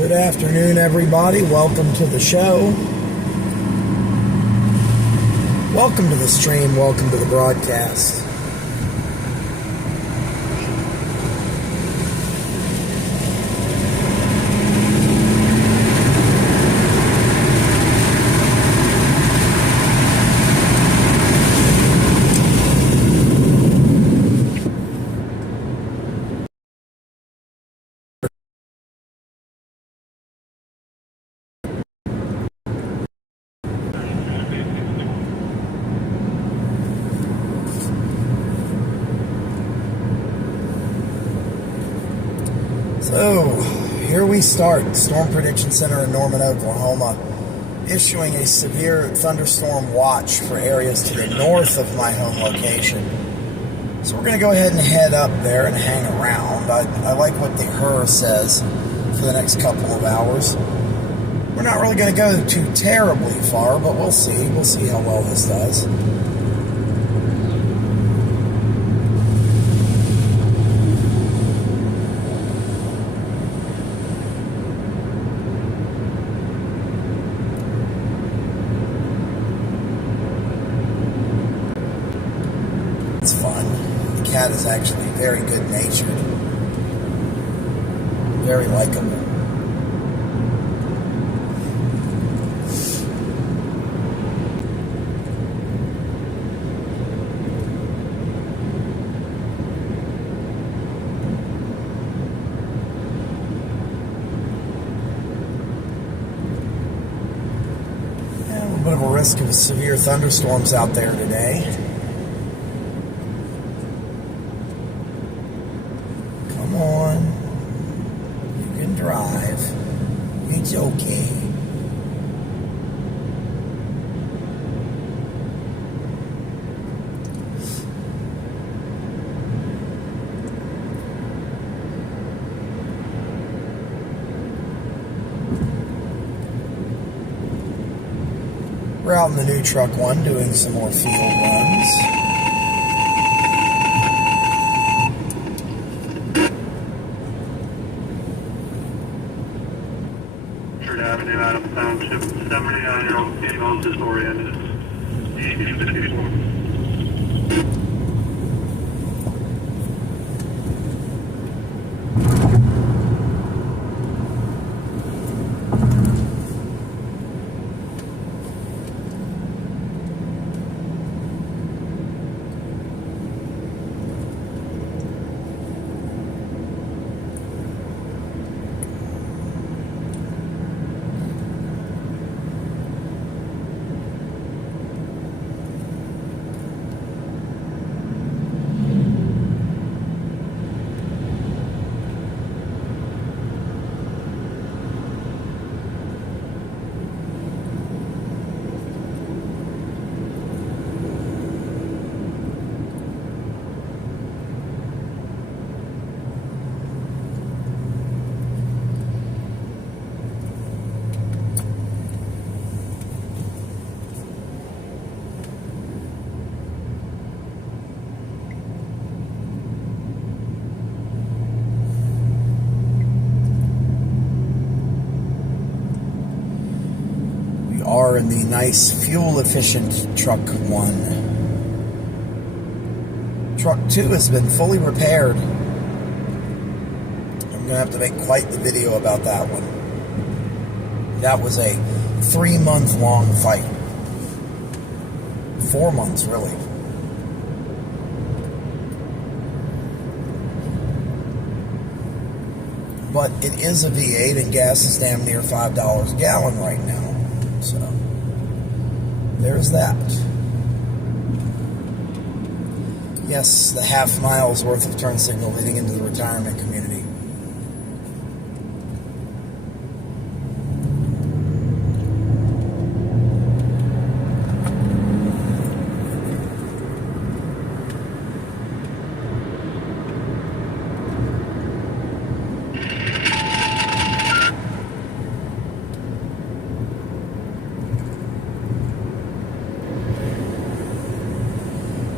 Good afternoon, everybody. Welcome to the show. Welcome to the stream. Welcome to the broadcast. So, here we start. Storm Prediction Center in Norman, Oklahoma, issuing a severe thunderstorm watch for areas to the north of my home location. So we're going to go ahead and head up there and hang around. I like what the HER says for the next couple of hours. We're not really going to go too terribly far, but we'll see. We'll see how well this does. It's fun. The cat is actually very good-natured. Very likable. Yeah, a little bit of a risk of severe thunderstorms out there today. Come on, you can drive, it's okay. We're out in the new truck one doing some more field runs. Avenue, Adams Township, 79-year-old female disoriented. Are in the nice fuel-efficient Truck 1. Truck 2 has been fully repaired. I'm going to have to make quite the video about that one. That was a 3-month-long fight. 4 months, really. But it is a V8 and gas is damn near $5 a gallon right now. So, there's that. Yes, the half mile's worth of turn signal leading into the retirement community.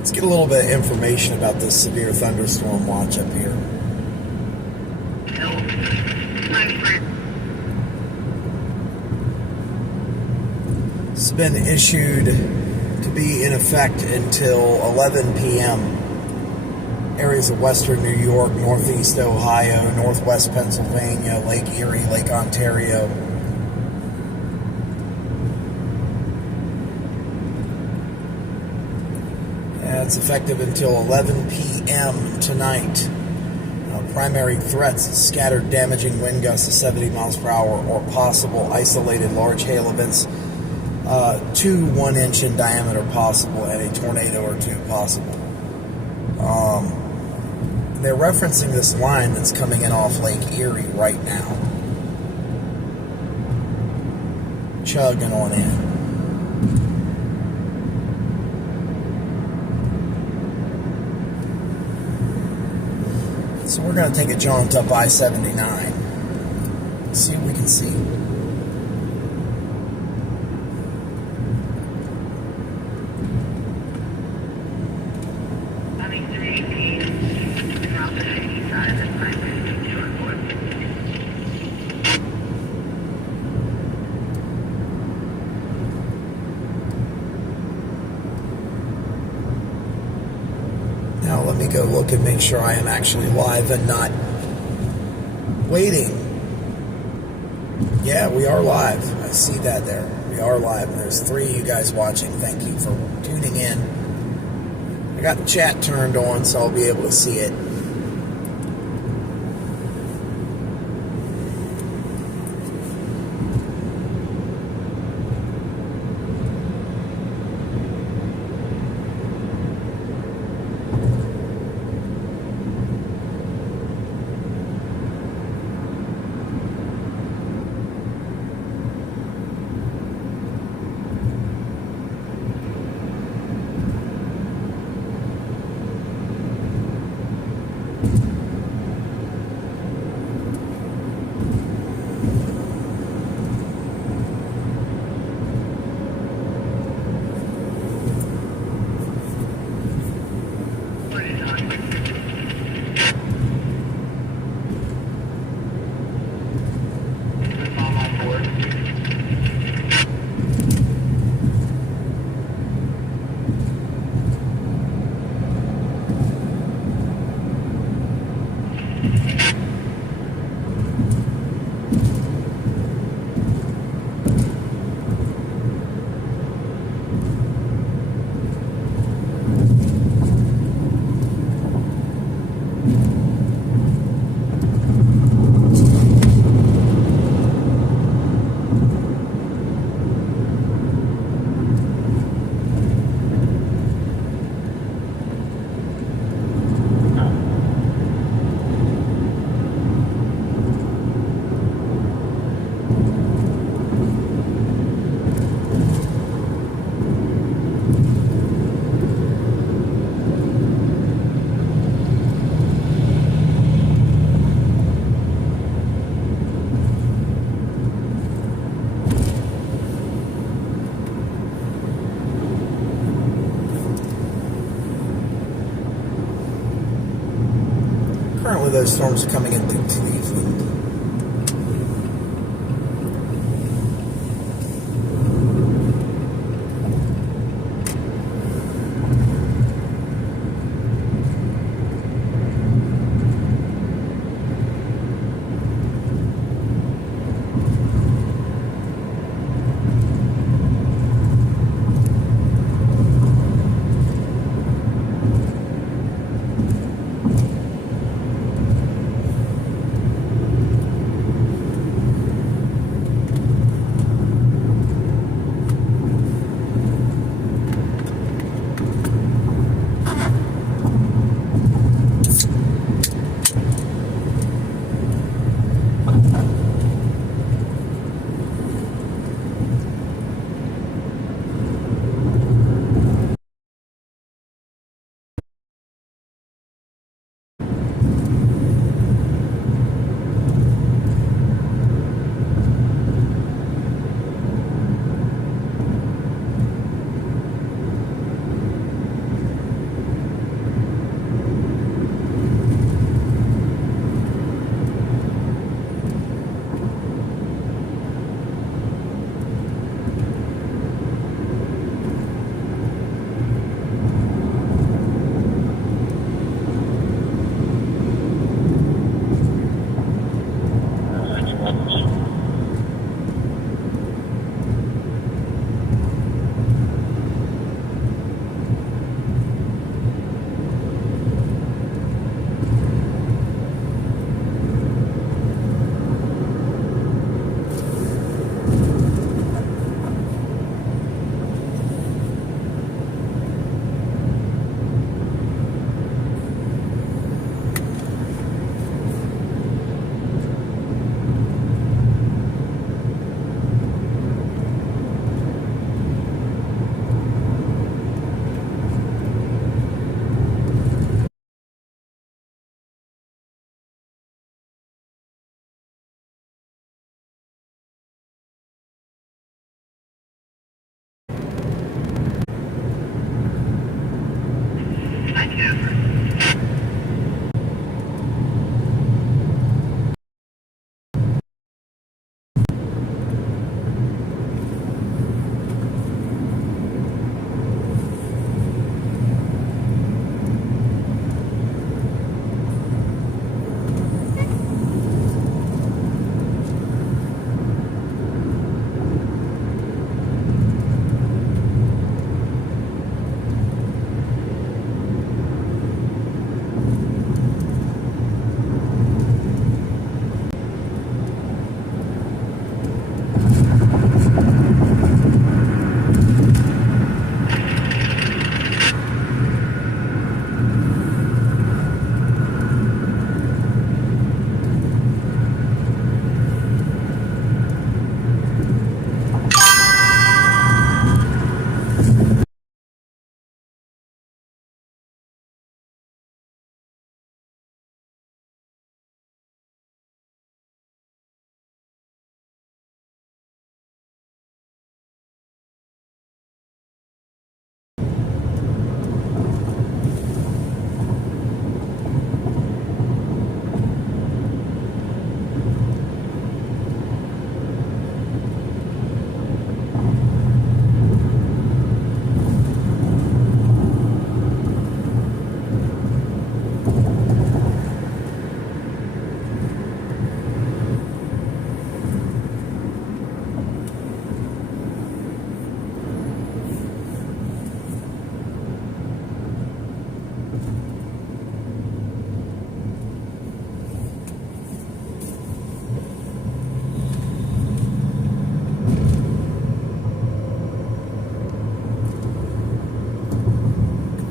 Let's get a little bit of information about this severe thunderstorm watch up here. It's been issued to be in effect until 11 p.m. Areas of western New York, northeast Ohio, northwest Pennsylvania, Lake Erie, Lake Ontario. It's effective until 11 p.m. tonight. Primary threats: scattered damaging wind gusts of 70 miles per hour or possible isolated large hail events, 2 1-inch in diameter possible, and a tornado or 2 possible. They're referencing this line that's coming in off Lake Erie right now. Chugging on in. So we're going to take a jaunt up I-79. See what we can see. Now let me go look and make sure I am actually live and not waiting. Yeah, we are live. I see that there. We are live. There's 3 of you guys watching. Thank you for tuning in. I got the chat turned on, so I'll be able to see it. Currently, those storms are coming in through Cleveland.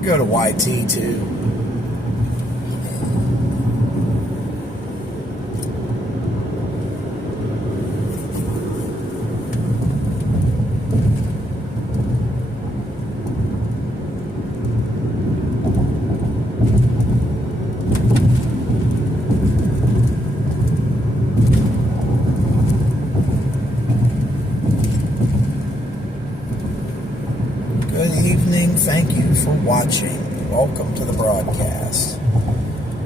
Go to YT too. Good evening. Thank you for watching. Welcome to the broadcast.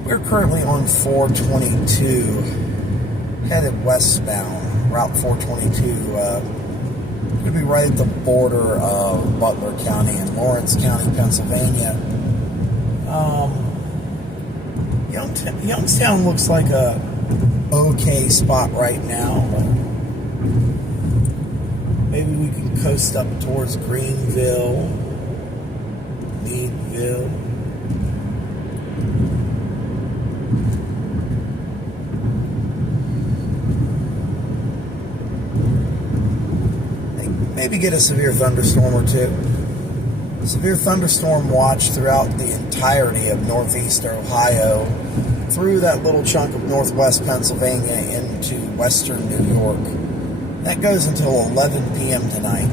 We're currently on 422, headed westbound. Route 422. Going to be right at the border of Butler County and Lawrence County, Pennsylvania. Youngstown looks like a okay spot right now, but maybe we can coast up towards Greenville, Meadville. Maybe get a severe thunderstorm or two. Severe thunderstorm watch throughout the entirety of northeast Ohio, through that little chunk of northwest Pennsylvania into western New York. That goes until 11 p.m. tonight.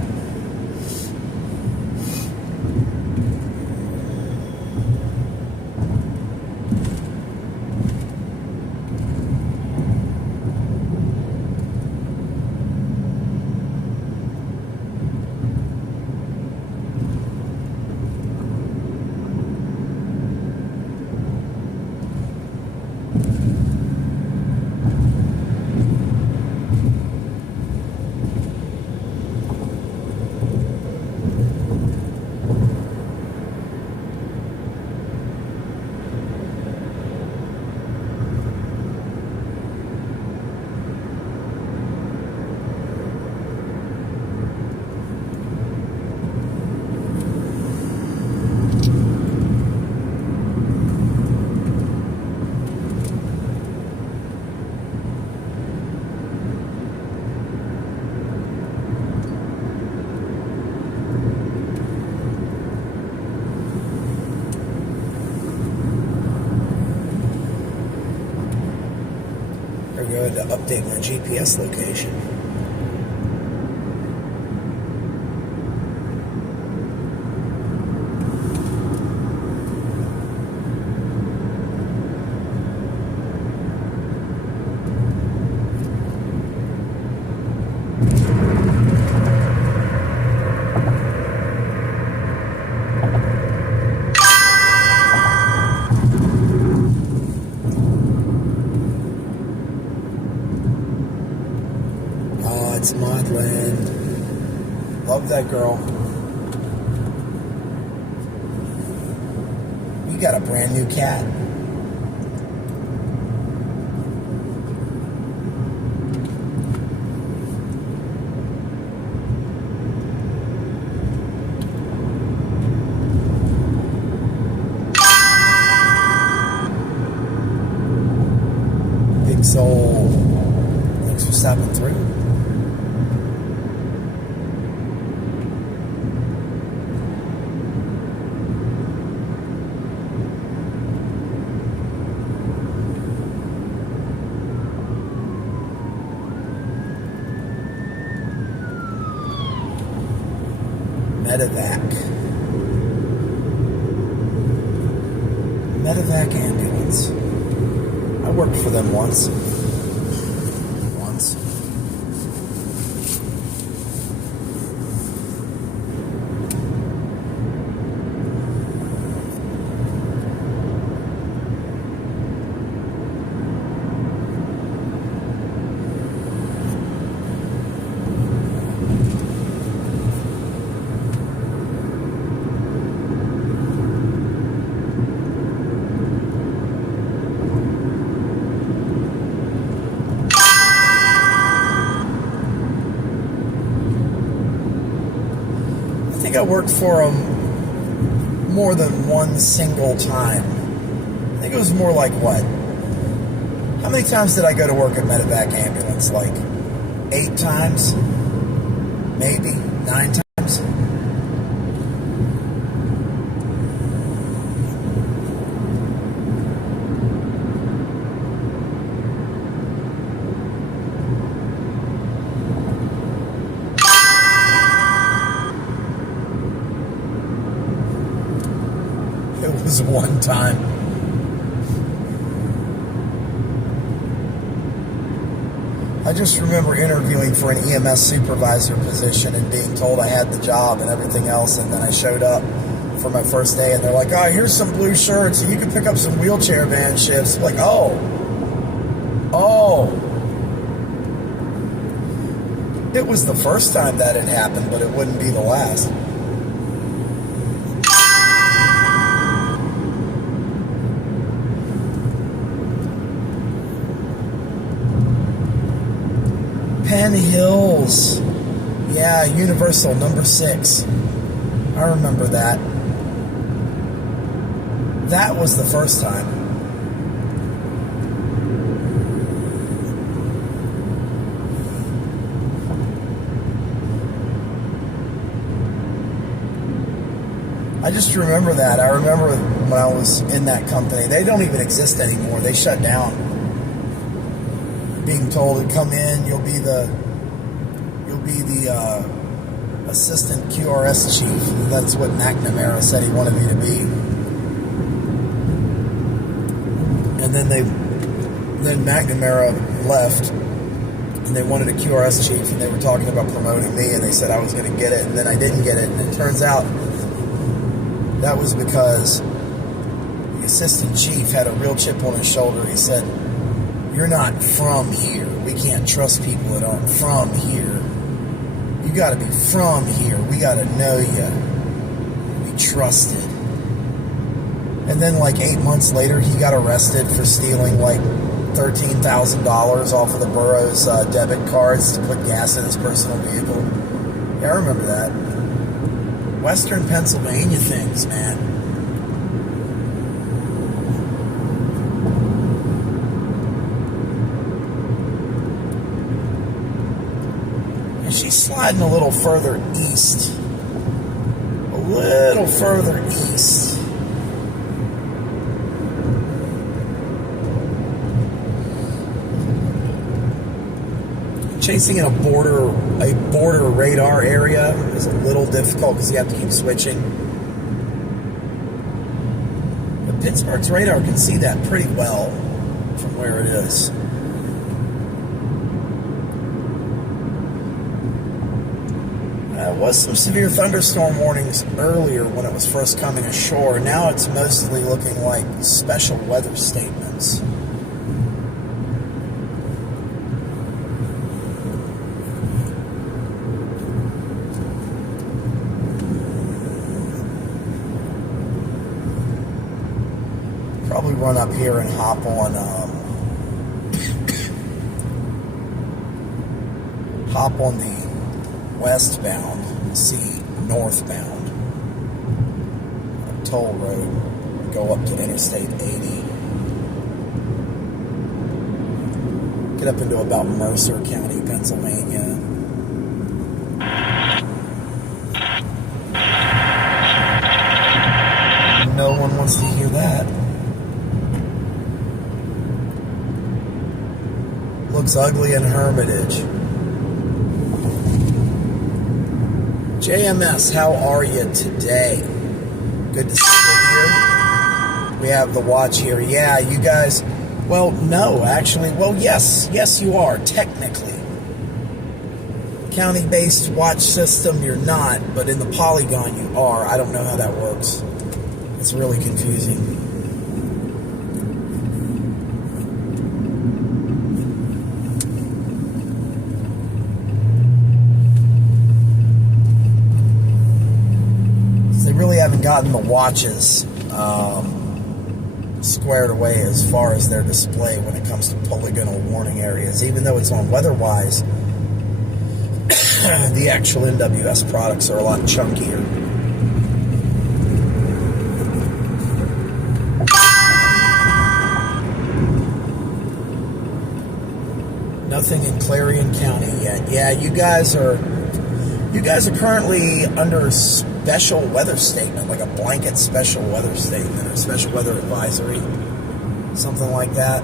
We're going to update my GPS location. That's Maudlin. Love that girl. You got a brand new cat. Big soul. Thanks for stopping through. Medevac ambulance. I worked for them once. I worked for them more than one single time. I think it was more like what? How many times did I go to work at Medevac Ambulance? Like 8 times? Maybe 9 times? One time. I just remember interviewing for an EMS supervisor position and being told I had the job and everything else, and then I showed up for my first day and they're like, oh, here's some blue shirts and you can pick up some wheelchair van shifts. I'm like, oh. It was the first time that had happened, but it wouldn't be the last. Penn Hills. Yeah, Universal, number 6. I remember that. That was the first time. I just remember that. I remember when I was in that company. They don't even exist anymore. They shut down. Being told to come in, you'll be the assistant QRS chief. That's what McNamara said he wanted me to be. And then McNamara left, and they wanted a QRS chief, and they were talking about promoting me, and they said I was going to get it, and then I didn't get it, and it turns out that was because the assistant chief had a real chip on his shoulder. He said, you're not from here. We can't trust people that aren't from here. You got to be from here. We got to know you. Be trusted. And then like 8 months later, he got arrested for stealing like $13,000 off of the borough's debit cards to put gas in his personal vehicle. Yeah, I remember that. Western Pennsylvania things, man. Sliding a little further east. A little further east. Chasing in a border radar area is a little difficult because you have to keep switching. But Pittsburgh's radar can see that pretty well from where it is. There was some severe thunderstorm warnings earlier when it was first coming ashore. Now it's mostly looking like special weather statements. Probably run up here and hop on the westbound, see northbound toll road, go up to Interstate 80, get up into about Mercer County, Pennsylvania. No one wants to hear that. Looks ugly in Hermitage. JMS, how are you today? Good to see you here. We have the watch here. Yeah, you guys, well, no, actually, well, yes, you are, technically. County-based watch system, you're not, but in the Polygon, you are. I don't know how that works. It's really confusing. Haven't gotten the watches squared away as far as their display when it comes to polygonal warning areas. Even though it's on WeatherWise, the actual NWS products are a lot chunkier. Nothing in Clarion County yet. Yeah, you guys are currently under special weather statement, like a blanket special weather statement or special weather advisory, something like that.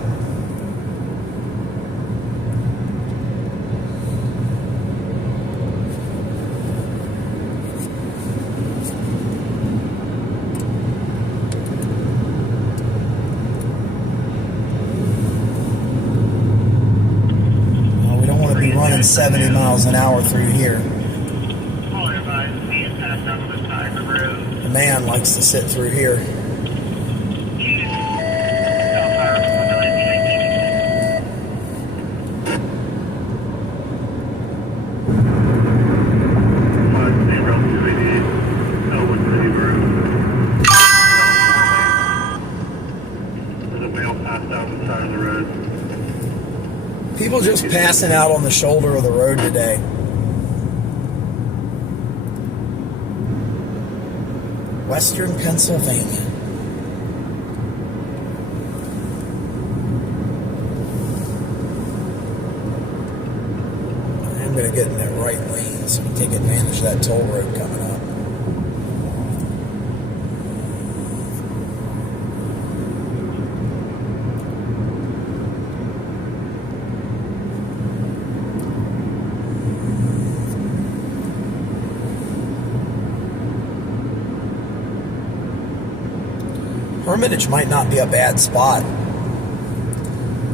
Well, we don't want to be running 70 miles an hour through here. The man likes to sit through here. People just passing out on the shoulder of the road today. Western Pennsylvania. I'm going to get in that right lane so we can take advantage of that toll road coming up. Hermitage might not be a bad spot.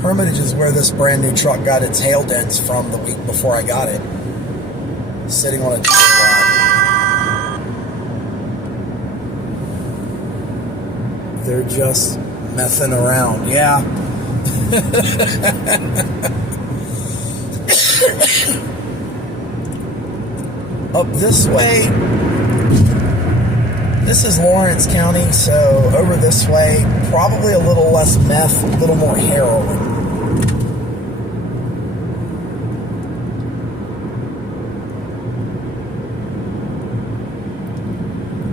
Hermitage is where this brand new truck got its hail dents from the week before I got it. Sitting on a dealer lot. They're just messing around. Yeah. Up this way. This is Lawrence County, so over this way, probably a little less meth, a little more heroin.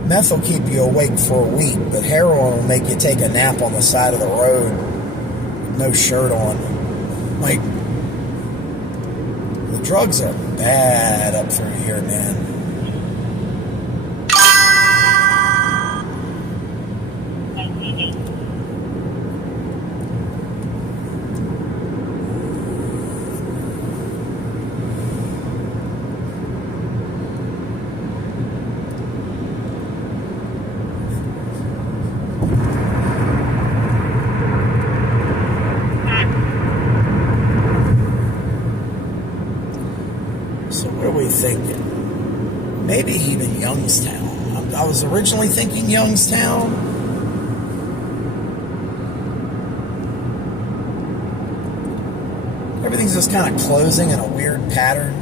Meth will keep you awake for a week, but heroin will make you take a nap on the side of the road, no shirt on. Like, the drugs are bad up through here, man. Thinking maybe even Youngstown. I was originally thinking Youngstown. Everything's just kind of closing in a weird pattern.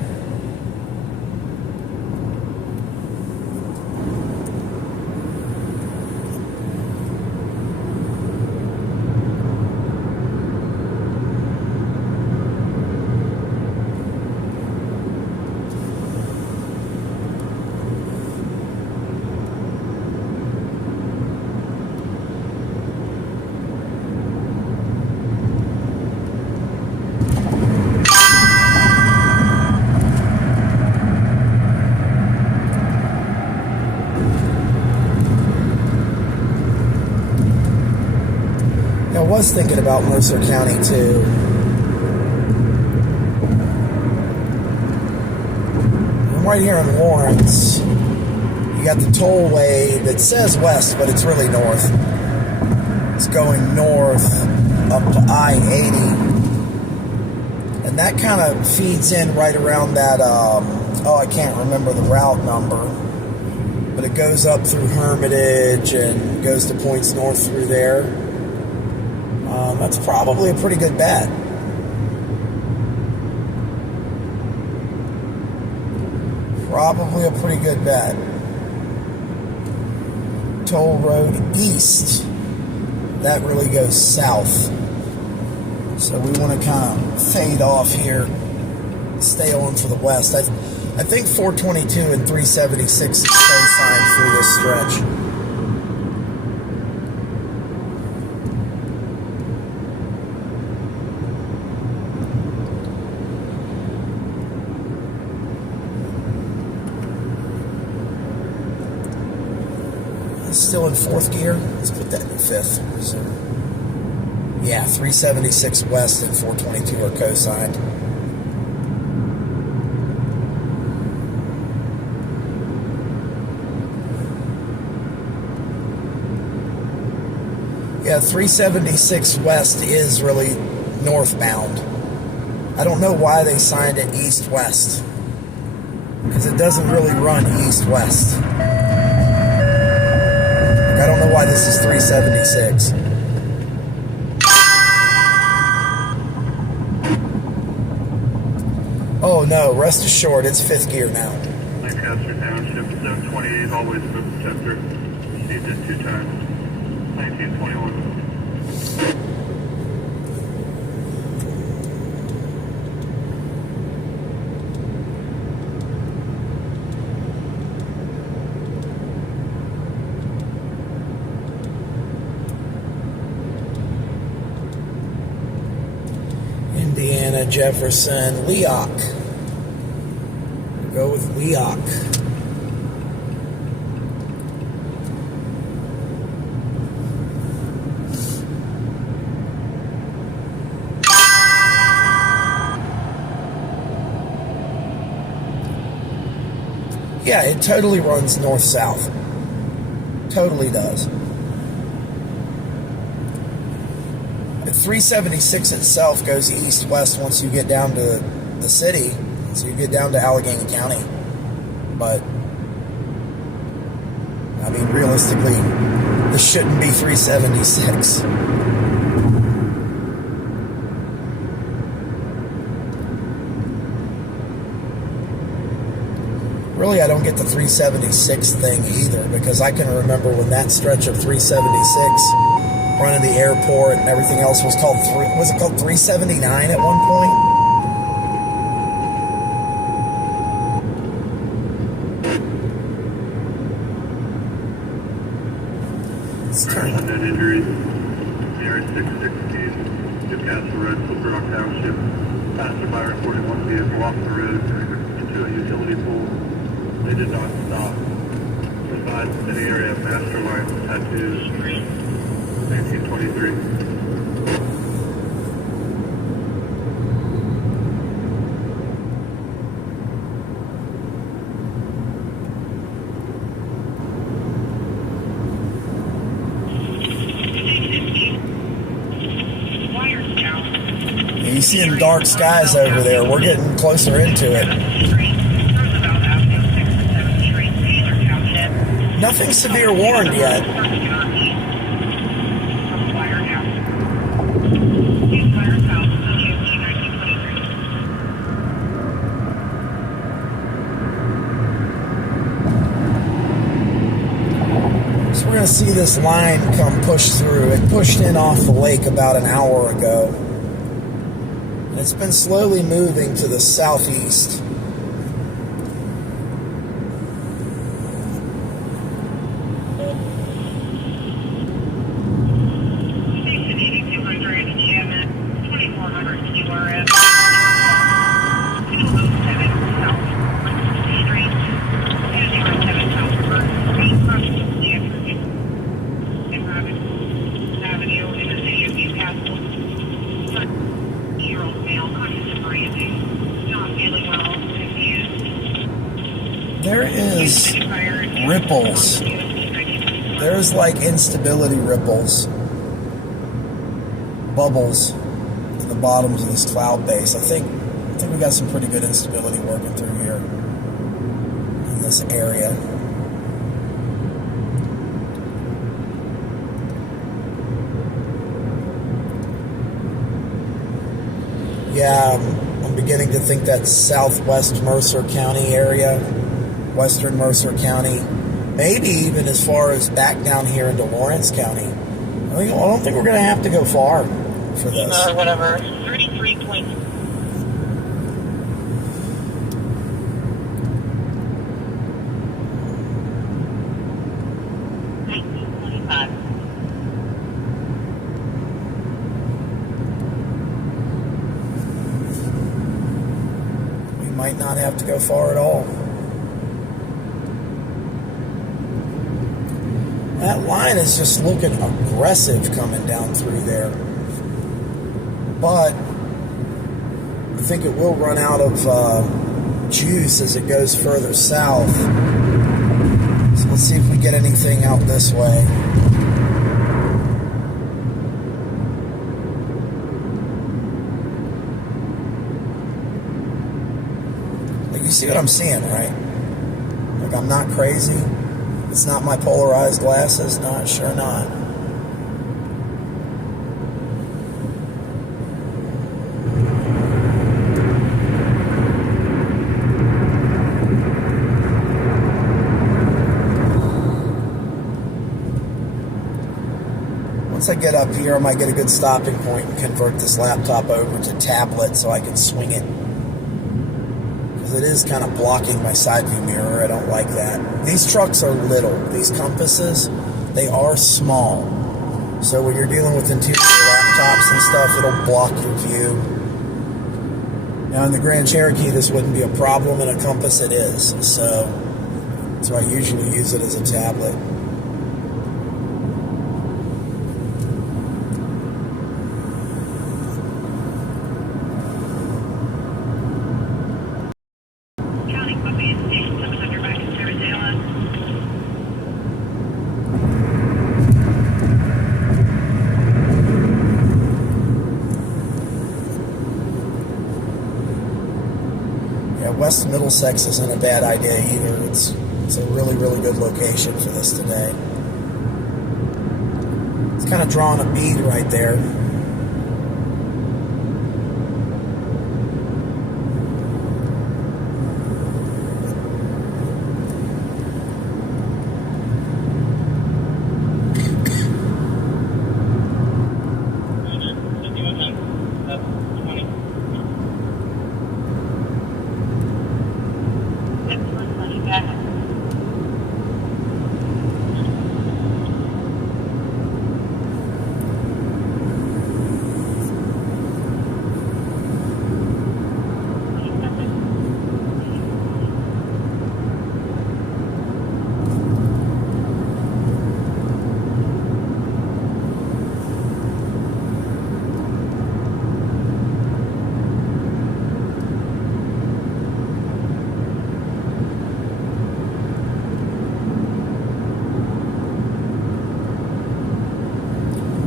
was thinking about Mercer County too. I'm right here in Lawrence. You got the tollway that says west, but it's really north. It's going north up to I-80. And that kind of feeds in right around that, I can't remember the route number. But it goes up through Hermitage and goes to points north through there. That's probably a pretty good bet. Probably a pretty good bet. Toll road east. That really goes south. So we want to kind of fade off here. Stay on for the west. I think 422 and 376 is co-signed through this stretch. Still in fourth gear. Let's put that in fifth. So, yeah, 376 west and 422 are co-signed. Yeah, 376 west is really northbound. I don't know why they signed it east-west, because it doesn't really run east-west. I don't know why this is 376. Oh no, rest assured, it's fifth gear now. Lancaster Township, 728, always moved sector. Received it 2 times. 1921. Indiana, Jefferson, Leoc. Go with Leoc. Yeah, it totally runs north-south. Totally does. 376 itself goes east-west once you get down to the city, so you get down to Allegheny County. But, I mean, realistically, this shouldn't be 376. Really, I don't get the 376 thing either, because I can remember when that stretch of 376 running the airport and everything else was called, was it called 379 at one point? Let's turn it. Net injuries. Near 616, Newcastle Road, Silver Rock Township. Passerby reported one vehicle off the road into a utility pool. They did not stop. Resides in the area of Master Line Tattoos Street. 1923. You see them dark skies over there. We're getting closer into it. Nothing severe warned yet. So we're going to see this line come push through. It pushed in off the lake about an hour ago. And it's been slowly moving to the southeast. these ripples. There's like instability ripples, bubbles in the bottoms of this cloud base. I think we got some pretty good instability working through here in this area. Yeah, I'm beginning to think that southwest Mercer County area, western Mercer County, maybe even as far as back down here into Lawrence County. I don't think we're going to have to go far for this. Whatever. 33 point. Might not have to go far at all. That line is just looking aggressive coming down through there. But I think it will run out of juice as it goes further south. So let's see if we get anything out this way. You see what I'm seeing, right? Like, I'm not crazy. It's not my polarized glasses. No, sure not. Once I get up here, I might get a good stopping point and convert this laptop over to tablet so I can swing it. It is kind of blocking my side view mirror. I don't like that. These trucks are little. These compasses, they are small. So when you're dealing with interior laptops and stuff, it'll block your view. Now in the Grand Cherokee, this wouldn't be a problem. In a Compass, it is. So I usually use it as a tablet. West Middlesex isn't a bad idea either. It's a really, really good location for this today. It's kind of drawing a bead right there.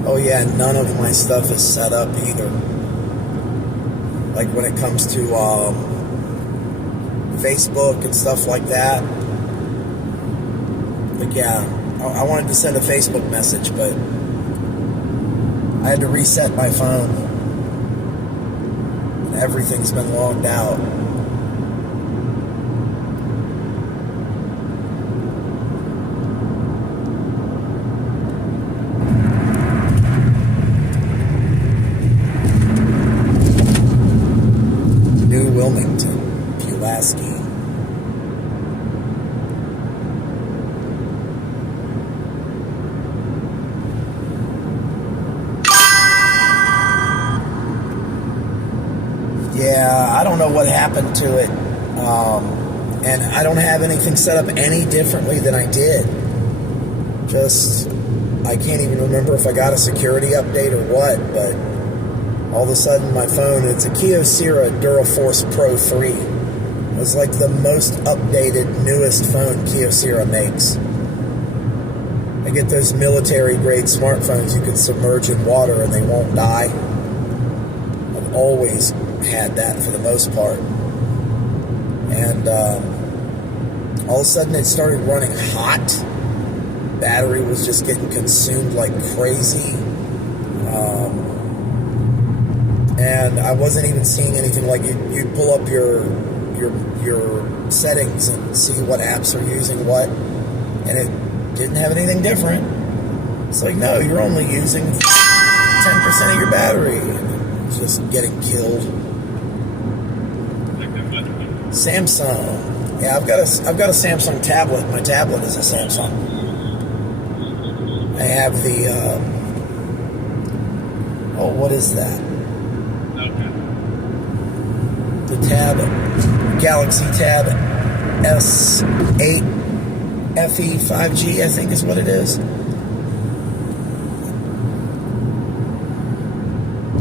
Oh yeah, none of my stuff is set up either. Like when it comes to Facebook and stuff like that. Like yeah, I wanted to send a Facebook message, but I had to reset my phone. And everything's been logged out. Yeah, I don't know what happened to it. And I don't have anything set up any differently than I did. Just, I can't even remember if I got a security update or what, but all of a sudden my phone, it's a Kyocera Duraforce Pro 3. It was like the most updated, newest phone Kyocera makes. I get those military-grade smartphones you can submerge in water and they won't die. I've always had that for the most part. And all of a sudden it started running hot. Battery was just getting consumed like crazy. And I wasn't even seeing anything. Like you'd pull up your settings and see what apps are using what, and it didn't have anything different. It's like, no, you're only using 10% of your battery. And it was just getting killed. Samsung. Yeah, I've got a Samsung tablet. My tablet is a Samsung. I have the what is that? The Tab, Galaxy Tab S8 FE 5G, I think is what it is.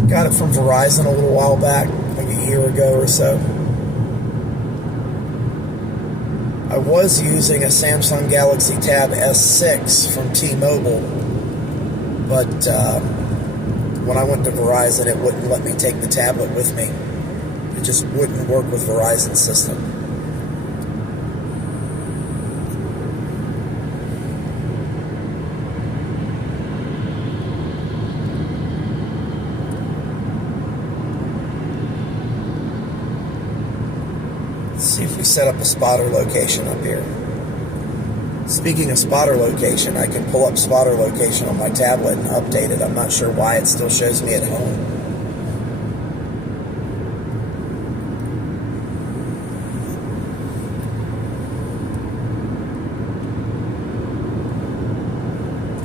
Got it from Verizon a little while back, like a year ago or so. I was using a Samsung Galaxy Tab S6 from T-Mobile, but when I went to Verizon, it wouldn't let me take the tablet with me. It just wouldn't work with Verizon's system. Let's see if we set up a spotter location up here. Speaking of spotter location, I can pull up spotter location on my tablet and update it. I'm not sure why it still shows me at home.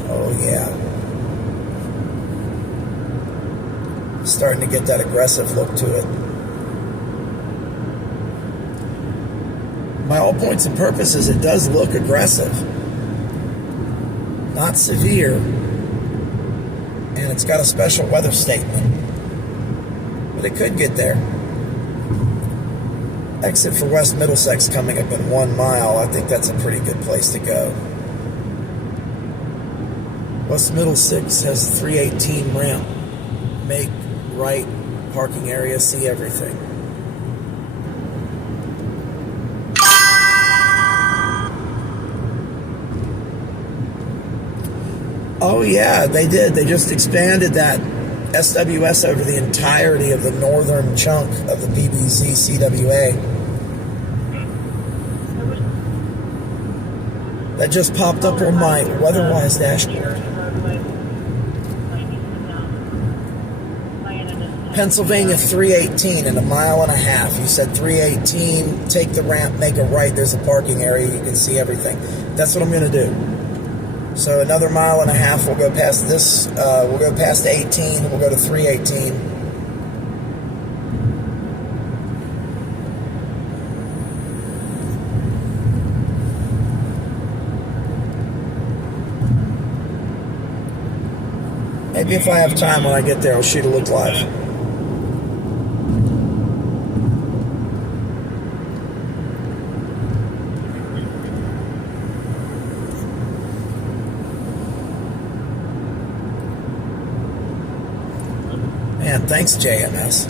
Oh yeah. Starting to get that aggressive look to it. By all points and purposes, it does look aggressive. Not severe. And it's got a special weather statement. But it could get there. Exit for West Middlesex coming up in 1 mile. I think that's a pretty good place to go. West Middlesex has a 318 ramp. Make right, parking area, see everything. Oh yeah, they did. They just expanded that SWS over the entirety of the northern chunk of the PBZ CWA. That just popped up on my WeatherWise dashboard. Pennsylvania 318 in 1.5 miles. You said 318, take the ramp, make a right, there's a parking area, you can see everything. That's what I'm going to do. So another 1.5 miles, we'll go past this, we'll go past 18, we'll go to 318. Maybe if I have time when I get there, I'll shoot a look live. Man, thanks, JMS.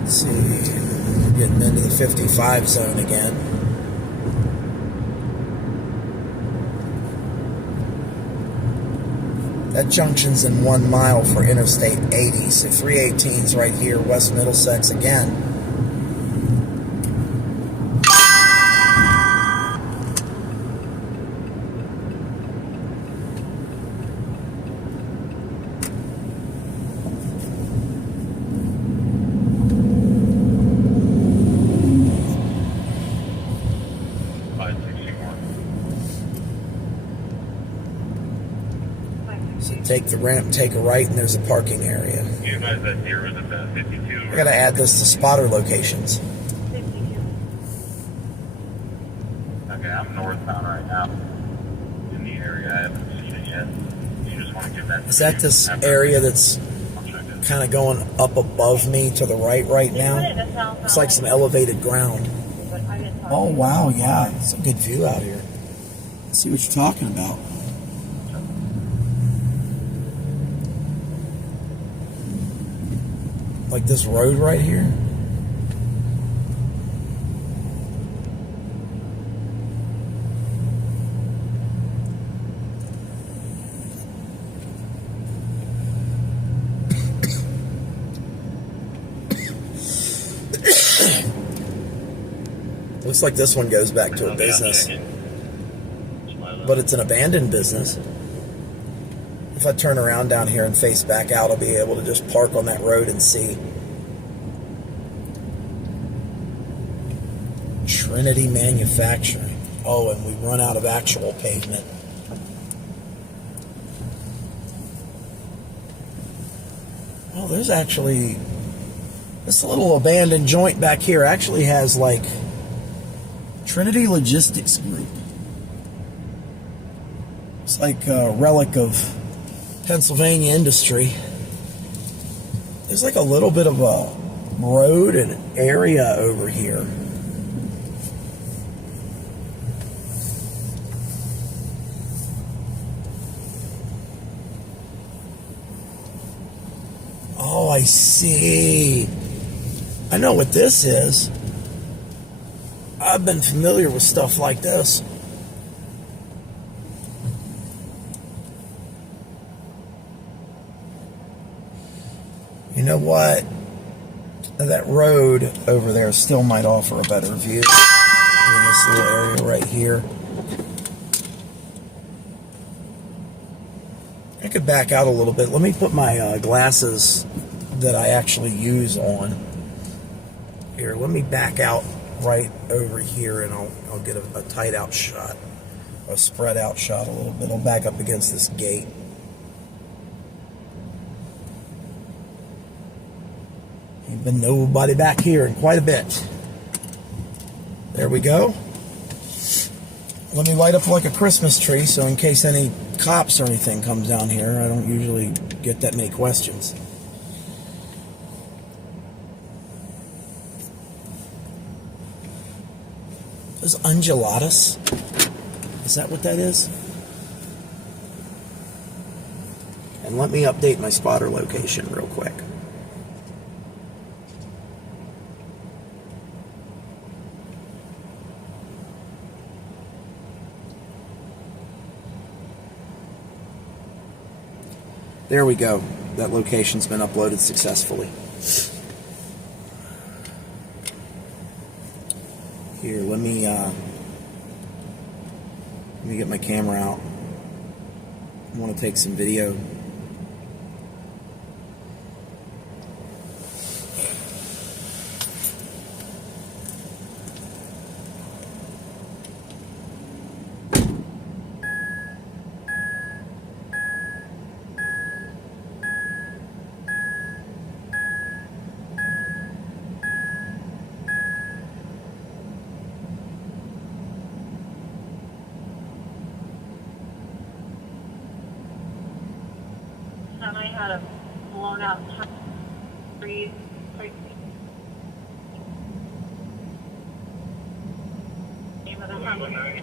Let's see, getting into the 55 zone again. That junction's in 1 mile for Interstate 80, so 318's right here, West Middlesex again. So take the ramp, take a right, and there's a parking area. You guys that here is at 52. I gotta add this to spotter locations. Okay, I'm northbound right now in the area. I haven't seen it Is that this area that's kind of going up above me to the right now? It's like some elevated ground. Oh, wow, yeah. It's a good view out here. Let's see what you're talking about. Like this road right here. Looks like this one goes back to a business, but it's an abandoned business. If I turn around down here and face back out, I'll be able to just park on that road and see. Trinity Manufacturing. Oh, and we run out of actual pavement. Oh, there's actually this little abandoned joint back here actually has like Trinity Logistics Group. It's like a relic of Pennsylvania industry. There's like a little bit of a road and area over here. Oh, I see. I know what this is. I've been familiar with stuff like this. You know what? That road over there still might offer a better view than this little area right here. I could back out a little bit. Let me put my glasses that I actually use on. Here, let me back out right over here and I'll get a tight out shot, a spread out shot a little bit. I'll back up against this gate. Ain't been nobody back here in quite a bit. There we go. Let me light up like a Christmas tree so in case any cops or anything comes down here, I don't usually get that many questions. Those undulatus? Is that what that is? And let me update my spotter location real quick. There we go. That location's been uploaded successfully. Here, let me get my camera out. I want to take some video. I had a blown out tree. Name of the company.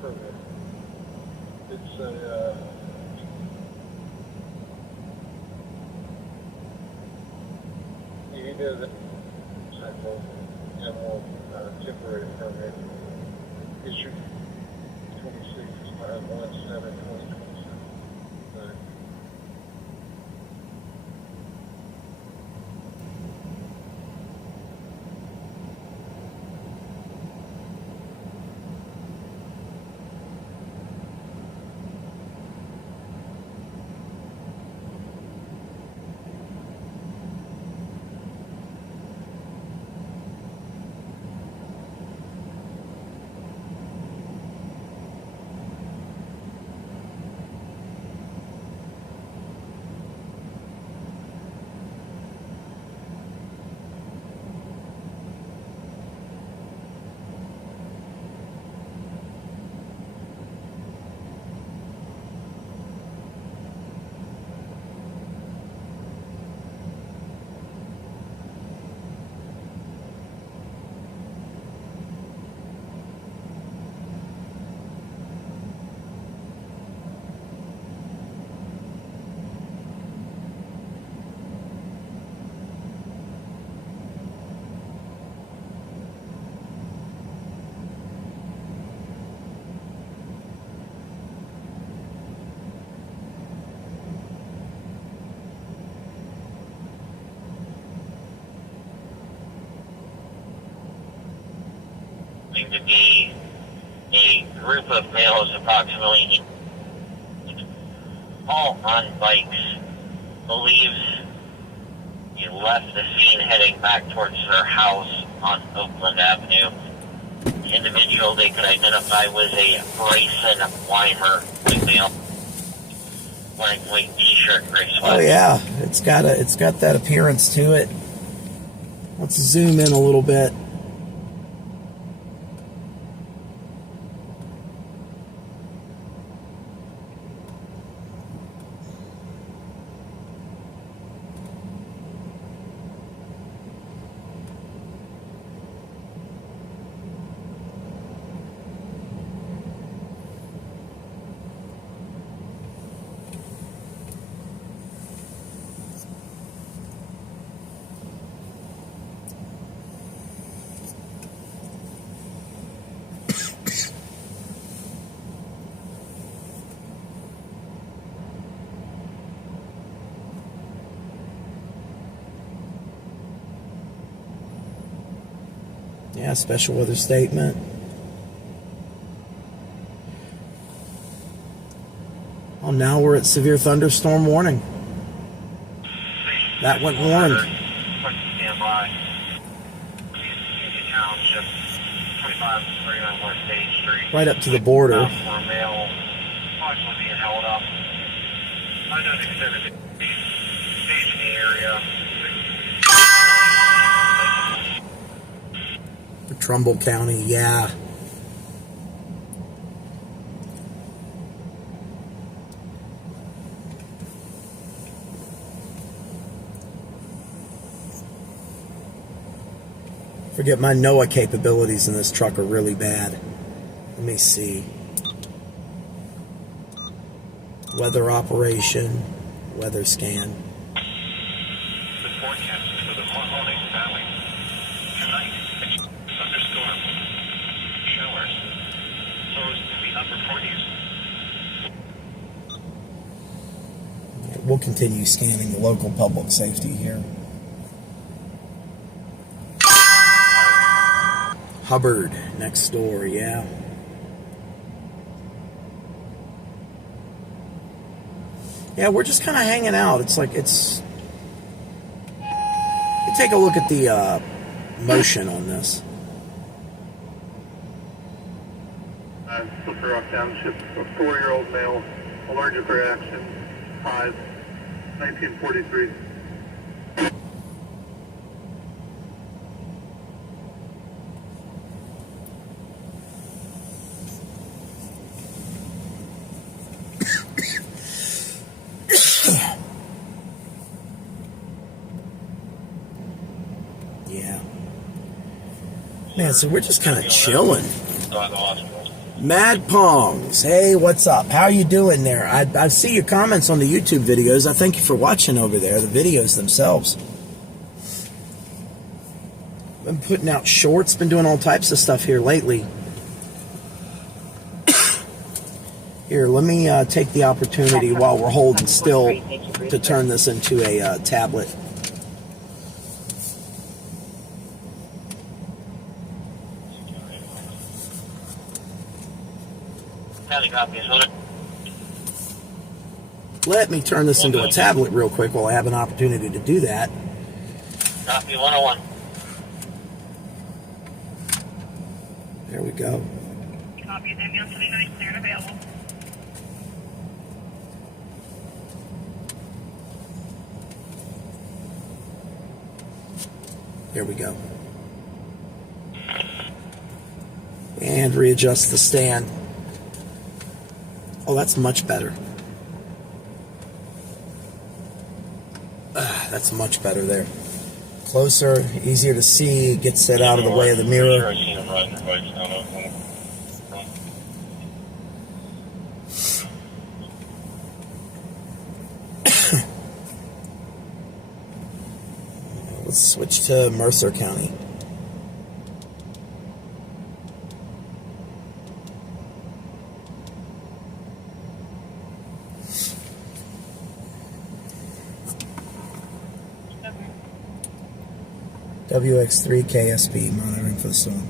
Permit. It's a, either the type of animal temporary permit issued 26/17/2027. to be a group of males, approximately all on bikes, believes he left the scene heading back towards their house on Oakland Avenue. The individual they could identify was a Bryson Weimer, male, wearing white t-shirt, gray sweats. Oh yeah, it's got that appearance to it. Let's zoom in a little bit. Yeah, special weather statement. Oh, now we're at severe thunderstorm warning. That went warned. Stand by. Township, 2539 West 8th Street. Right up to the border. For a male, possibly being held up. I know the extended stage in the area. Trumbull County, yeah. Forget my NOAA capabilities in this truck are really bad. Let me see. Weather operation, weather scan. The forecast for the Mahoning Valley. Tonight, thunderstorm. Showers. Lows in the upper 40s. We'll continue scanning the local public safety here. Hubbard, next door, yeah. Yeah, we're just kind of hanging out. It's like it's... You take a look at the motion on this. Slippery Rock Township, a 4-year-old male, allergic reaction, hives, 1943. Yeah. Man, so we're just kind of chilling. Mad Pongs, hey, what's up? How you doing there? I see your comments on the YouTube videos. I thank you for watching over there, the videos themselves. Been putting out shorts, been doing all types of stuff here lately. Here, let me take the opportunity while we're holding still to turn this into a tablet. Let me turn this into a tablet real quick while I have an opportunity to do that. Copy 101. There we go. Copy, ambulance 29, clear and available. There we go. And readjust the stand. Oh, that's much better. That's much better there. Closer, easier to see, gets that out of the way of the mirror. I seen him riding their bikes down Oakland. Let's switch to Mercer County. WX3 KSB monitoring for the storm.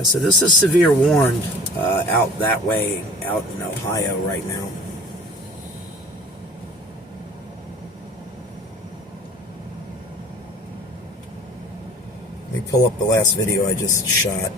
Yeah, so this is severe warned out that way, out in Ohio right now. Let me pull up the last video I just shot.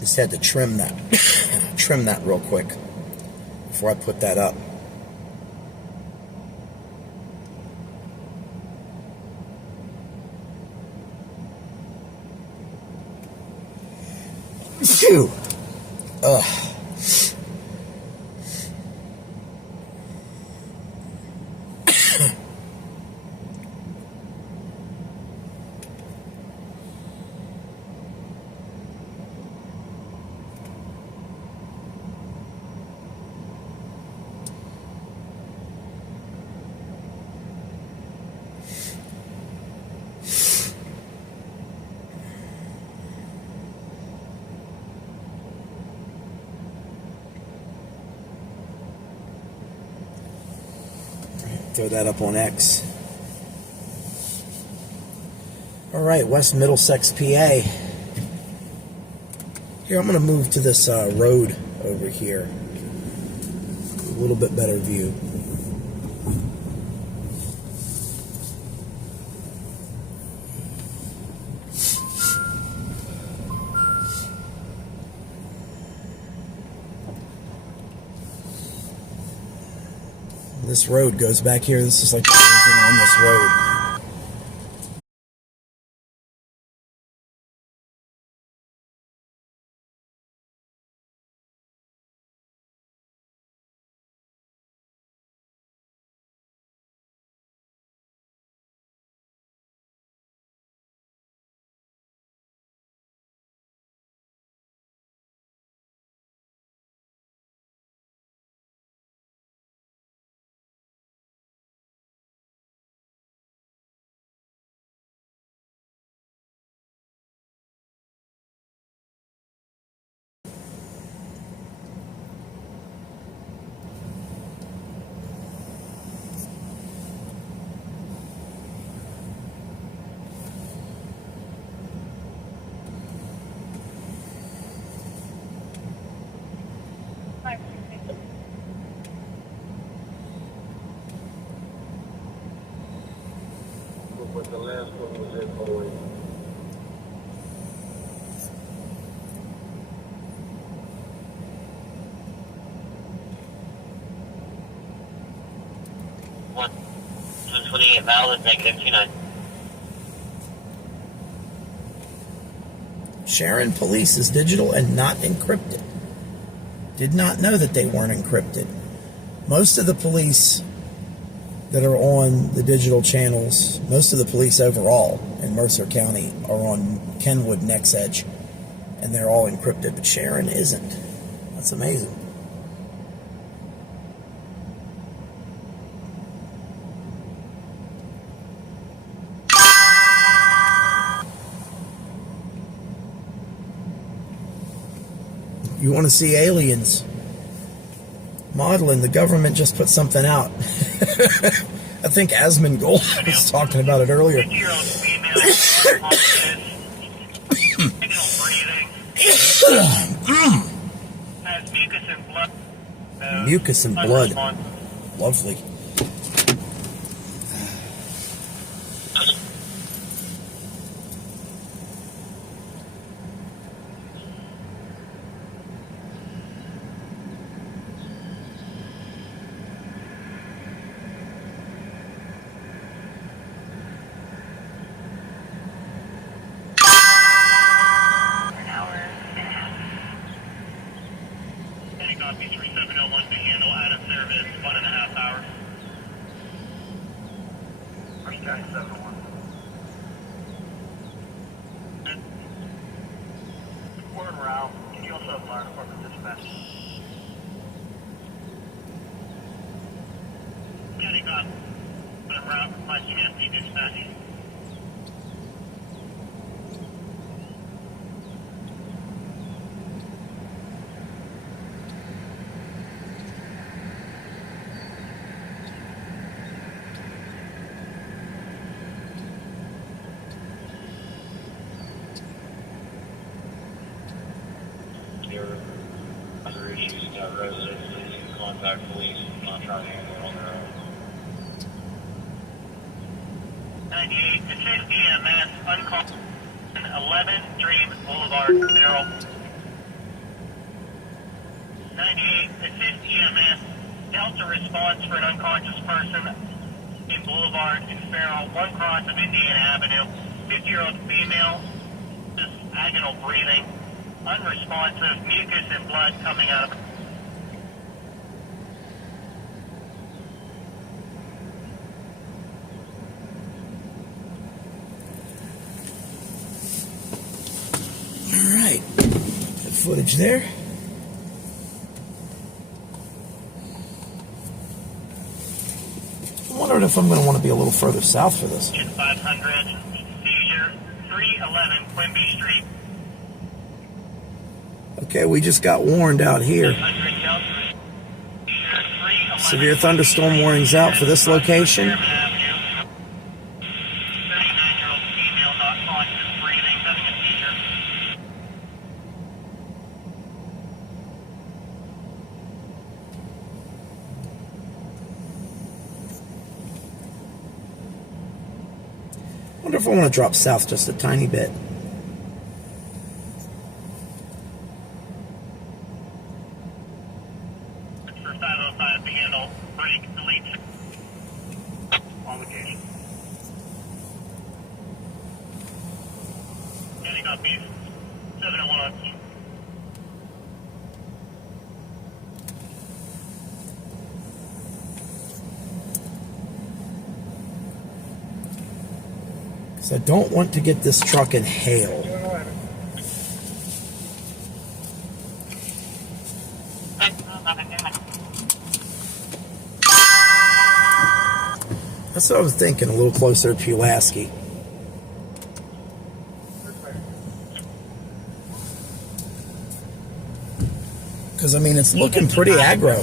Just had to trim that real quick before I put that up. Phew. Ugh. Throw that up on X. All right, West Middlesex, PA. Here, I'm going to move to this road over here. A little bit better view. This road goes back here. This is like the engine on this road. But the last one was in Bowie. One 128 valid, -29. Sharon, police is digital and not encrypted. Did not know that they weren't encrypted. Most of the police that are on the digital channels, most of the police overall in Mercer County are on Kenwood Next Edge, and they're all encrypted, but Sharon isn't. That's amazing. You want to see aliens modeling? The government just put something out. I think Asmongold was talking about it earlier. 50-year-old female, has mucus and blood. Mucus and blood. Lovely. Copies for 701 to handle out of service, 1.5 hours. First guy 701. morale. Can you also fire department dispatch? County cop. I'm route requesting MP dispatch. There are other issues that residents need to contact police and not try to handle it on their own. 98 to 50 EMS, uncalled 11 Dream Boulevard, Farrell. 98 to 50 EMS, Delta response for an unconscious person in Boulevard in Farrell, one cross of Indiana Avenue. 50-year-old female, just agonal breathing, unresponsive, mucus and blood coming out of her. All right. Good footage there. I'm wondering if I'm going to want to be a little further south for this. 500, seizure, 311 Quimby Street. Okay, we just got warned out here. 100 Delta, seizure, 311 Severe thunderstorm warnings out for this location. 39-year-old female not conscious, breathing, having a seizure. Wonder if I want to drop south just a tiny bit. For 505 to handle, break, delete. On location. County copies, 701 on key. So I don't want to get this truck in hail. That's what I was thinking, a little closer to Pulaski. Because, I mean, it's looking pretty aggro.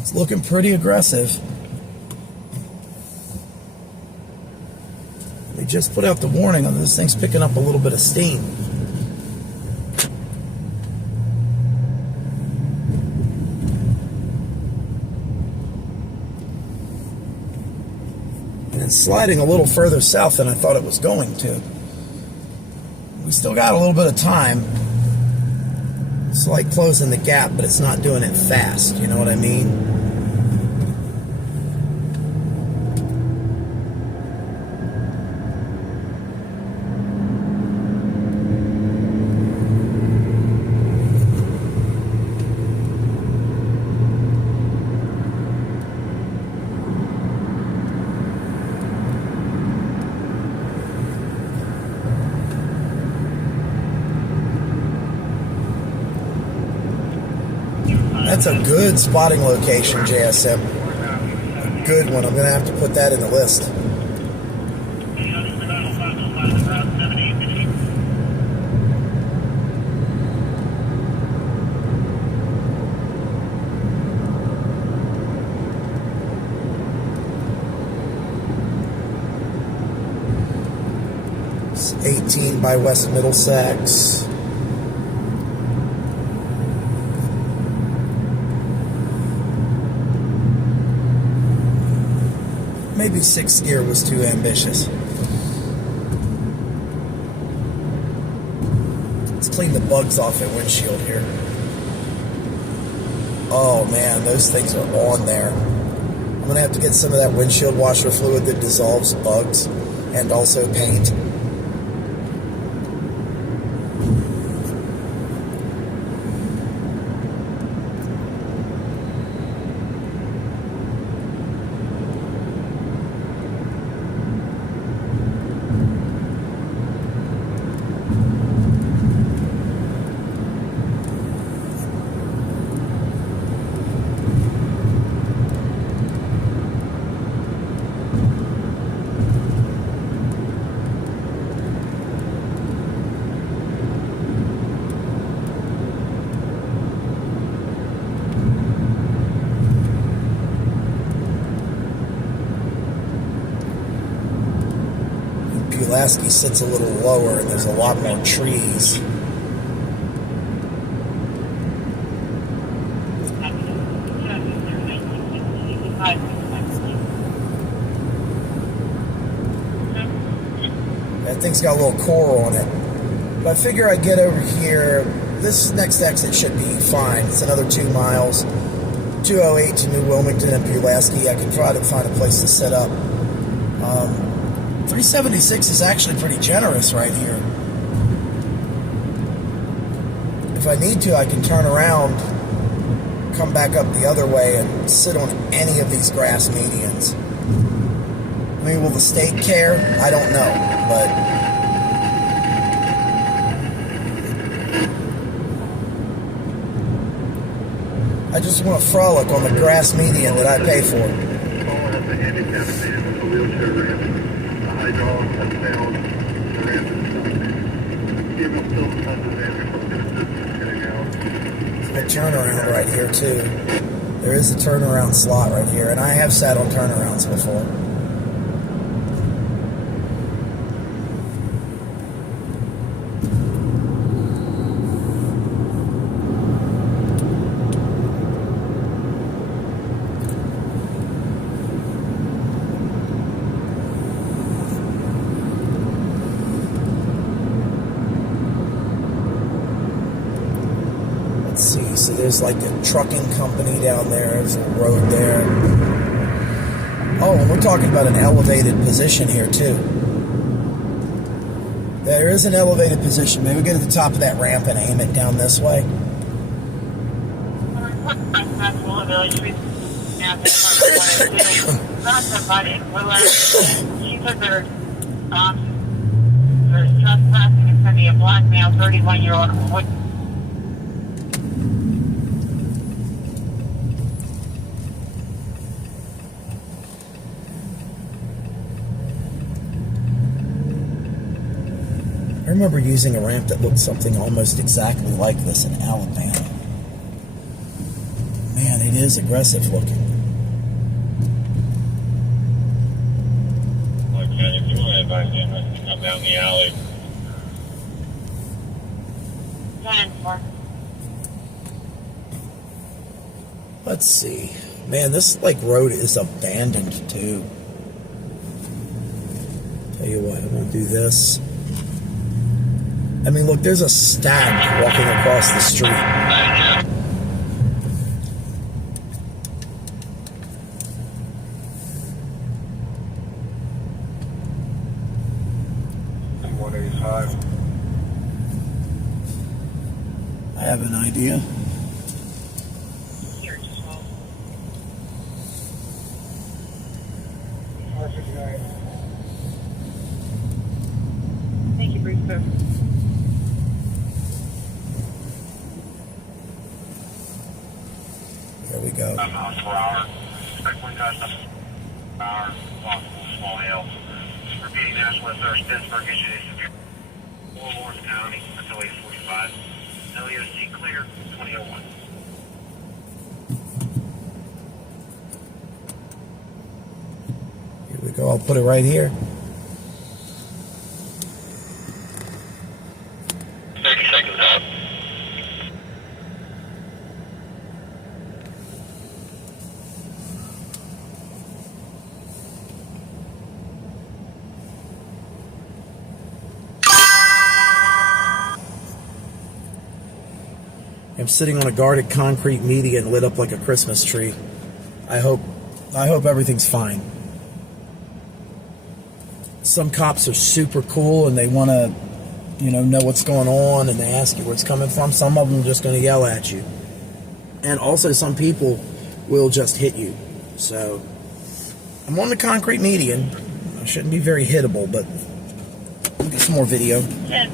It's looking pretty aggressive. They just put out the warning on this thing's picking up a little bit of steam. And it's sliding a little further south than I thought it was going to. We still got a little bit of time. It's like closing the gap, but it's not doing it fast, you know what I mean? That's a good spotting location, JSM. A good one. I'm going to have to put that in the list. 18 by West Middlesex. Maybe 6th gear was too ambitious. Let's clean the bugs off that windshield here. Oh man, those things are on there. I'm going to have to get some of that windshield washer fluid that dissolves bugs and also paint. Pulaski sits a little lower and there's a lot more trees. That thing's got a little coral on it. But I figure I get over here. This next exit should be fine. It's another 2 miles. 208 to New Wilmington and Pulaski. I can try to find a place to set up. 376 is actually pretty generous right here. If I need to, I can turn around, come back up the other way, and sit on any of these grass medians. I mean, will the state care? I don't know, but I just want to frolic on the grass median that I pay for. Paul has a handicapped man with a wheelchair ramp. The hydraulics have failed. The ramp is stuck. Give him still tons of damage from assistance getting out. There's a turnaround right here, too. There is a turnaround slot right here, and I have sat on turnarounds before. So there's like a trucking company down there. There's a road there. Oh, and we're talking about an elevated position here too. There is an elevated position. Maybe we get to the top of that ramp and aim it down this way. There's trespassing. It's going to be a black male, 31-year-old. I remember using a ramp that looked something almost exactly like this in Alabama. Man, it is aggressive looking. Like, if you want to head back in, I can come down the alley. 10-4. Let's see. Man, this like road is abandoned too. Tell you what, I'm gonna do this. I mean, look, there's a stag walking across the street. I'm 185. I have an idea. Here, just hold. 559. Thank you, Bruce. There we go. Miles per hour. Expect 1,000 per hour. Possible small hail. Repeating National Third Pittsburgh issued a severe Warren County until 8:45. LESC clear 2001. Here we go. I'll put it right here. 30 seconds out. I'm sitting on a guarded concrete median lit up like a Christmas tree. I hope everything's fine. Some cops are super cool and they want to, know what's going on and they ask you where it's coming from. Some of them are just going to yell at you. And also some people will just hit you. So I'm on the concrete median. I shouldn't be very hittable, but we'll get some more video. 10.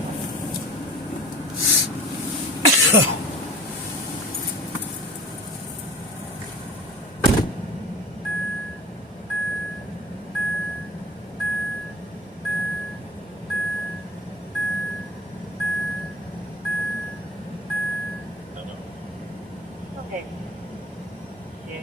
Okay. Yeah.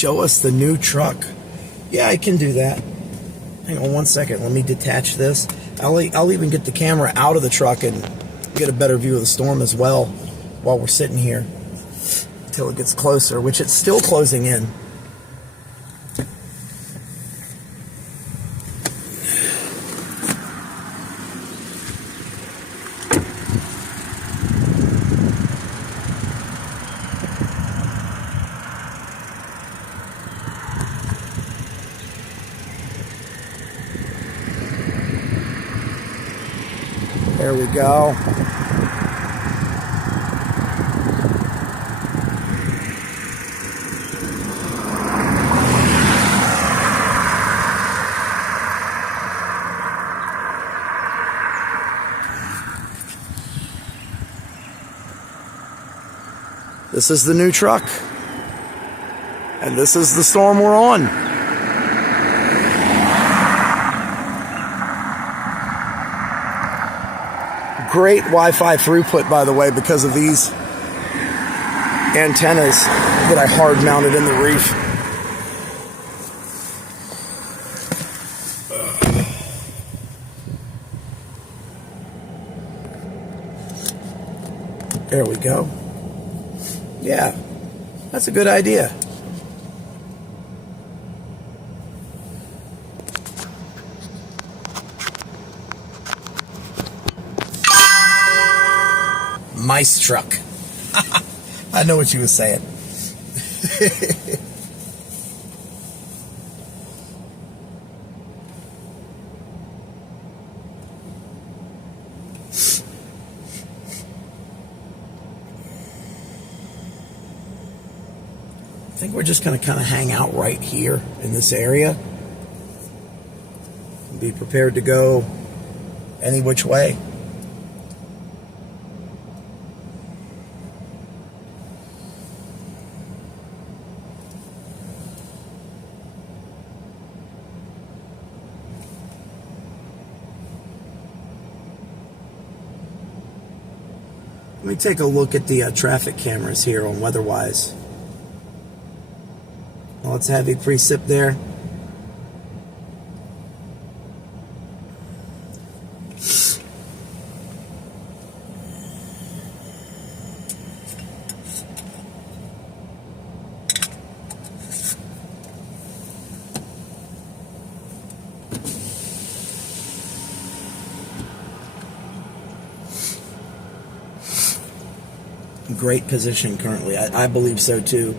Show us the new truck. Yeah, I can do that. Hang on one second. Let me detach this. I'll even get the camera out of the truck and get a better view of the storm as well while we're sitting here until it gets closer, which it's still closing in. There we go. This is the new truck. And this is the storm we're on. Great Wi-Fi throughput, by the way, because of these antennas that I hard mounted in the roof. There we go. Yeah, that's a good idea. Mice truck. I know what you were saying. I think we're just going to kind of hang out right here in this area. Be prepared to go any which way. Let me take a look at the traffic cameras here on WeatherWise. Oh, it's heavy precip there. Great position currently. I believe so too.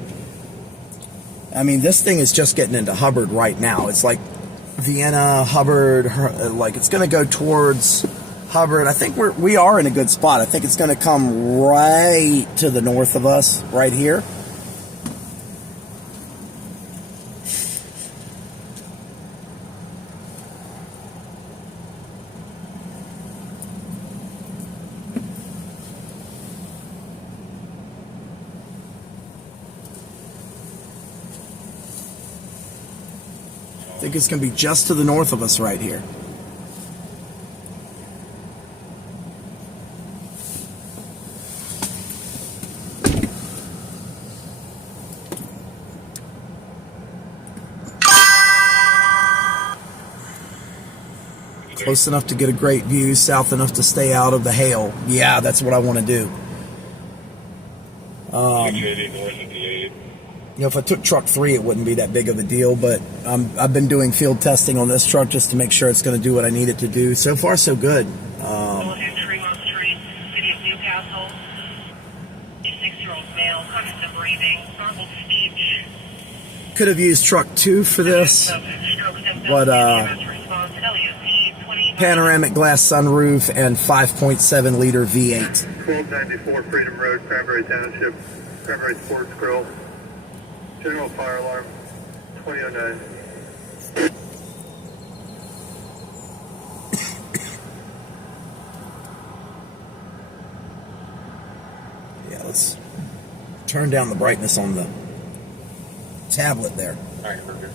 I mean, this thing is just getting into Hubbard right now. It's like Vienna, Hubbard, like it's going to go towards Hubbard. I think we are in a good spot. I think it's going to come right to the north of us right here. I think it's going to be just to the north of us right here. Close enough to get a great view, south enough to stay out of the hail. Yeah, that's what I want to do. You know, if I took truck 3, it wouldn't be that big of a deal, but I've been doing field testing on this truck just to make sure it's going to do what I need it to do. So far, so good. Tremont Street, City of Newcastle. 6-year-old male, constant breathing, garbled speech. Could have used truck 2 for this, but panoramic glass sunroof and 5.7 liter V8. 1294 Freedom Road, Cranberry Township, Cranberry Sports Grill. General fire alarm, 2009. Yeah, let's turn down the brightness on the tablet there. All right, we're good.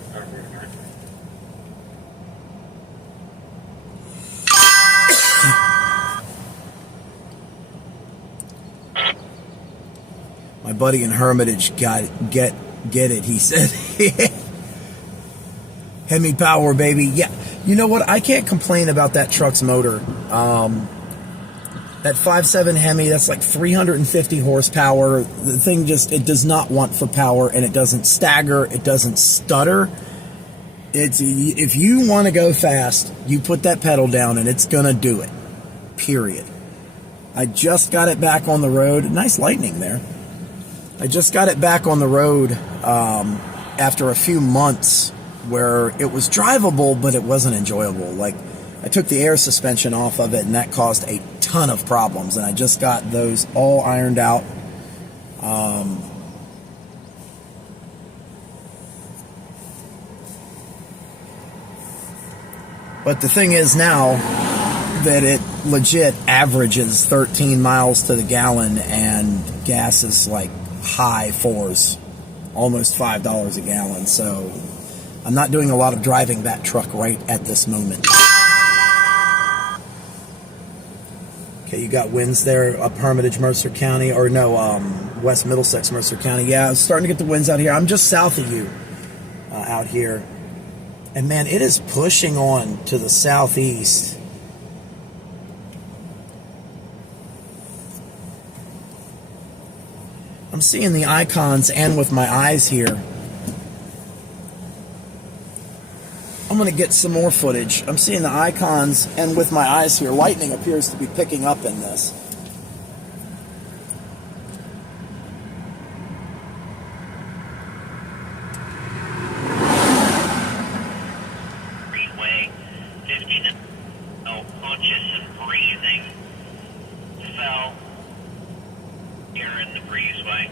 My buddy in Hermitage Get it, he said. Hemi power, baby. Yeah. You know what? I can't complain about that truck's motor. That 5.7 Hemi, that's like 350 horsepower. The thing just, it does not want for power, and it doesn't stagger. It doesn't stutter. If you want to go fast, you put that pedal down, and it's going to do it. Period. I just got it back on the road. Nice lightning there. I just got it back on the road after a few months where it was drivable, but it wasn't enjoyable. Like, I took the air suspension off of it, and that caused a ton of problems, and I just got those all ironed out. But the thing is now that it legit averages 13 miles to the gallon, and gas is like high fours, almost $5 a gallon. So I'm not doing a lot of driving that truck right at this moment. Okay, you got winds there up Hermitage, Mercer County, or no, West Middlesex, Mercer County. Yeah, I was starting to get the winds out here. I'm just south of you out here. And man, it is pushing on to the southeast. I'm seeing the icons and with my eyes here. I'm going to get some more footage. I'm seeing the icons and with my eyes here. Lightning appears to be picking up in this. Freeway, 50 no conscious and breathing fell here in the breezeway.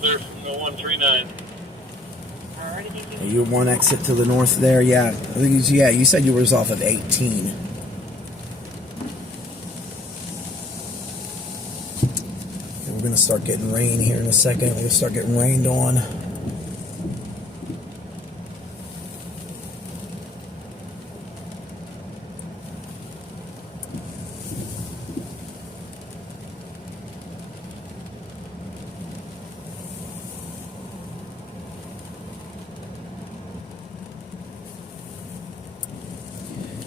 Clear from the 139. You one exit to the north there, yeah. I think yeah, you said you were off of 18. And we're going to start getting rain here in a second. We're going to start getting rained on.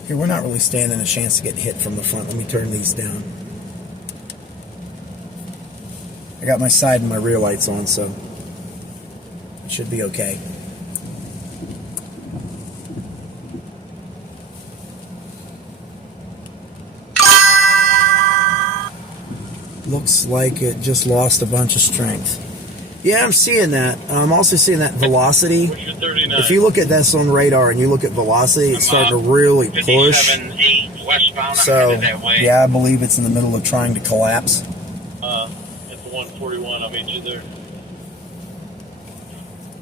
Here, we're not really standing a chance to get hit from the front. Let me turn these down. I got my side and my rear lights on, so it should be okay. Looks like it just lost a bunch of strength. Yeah, I'm seeing that. I'm also seeing that velocity. If you look at this on radar and you look at velocity, it's starting to really push. So, yeah, I believe it's in the middle of trying to collapse. At the 141, I'll meet you there.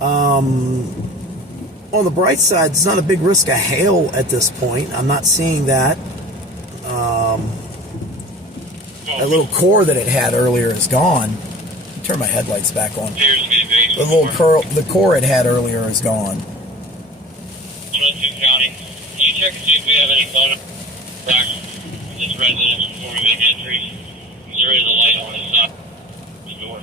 On the bright side, it's not a big risk of hail at this point. I'm not seeing that. That little core that it had earlier is gone. Turn my headlights back on. The little the core it had earlier is gone. County. Can you check to see if we have any photo back from this residence before we make entry? There is a light on the side of the door.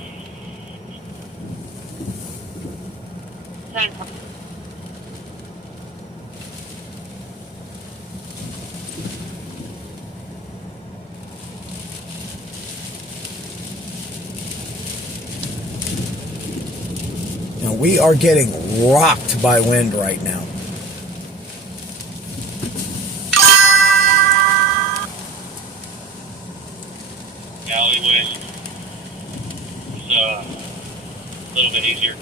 Now we are getting rocked by wind right now. Alleyway is a little bit easier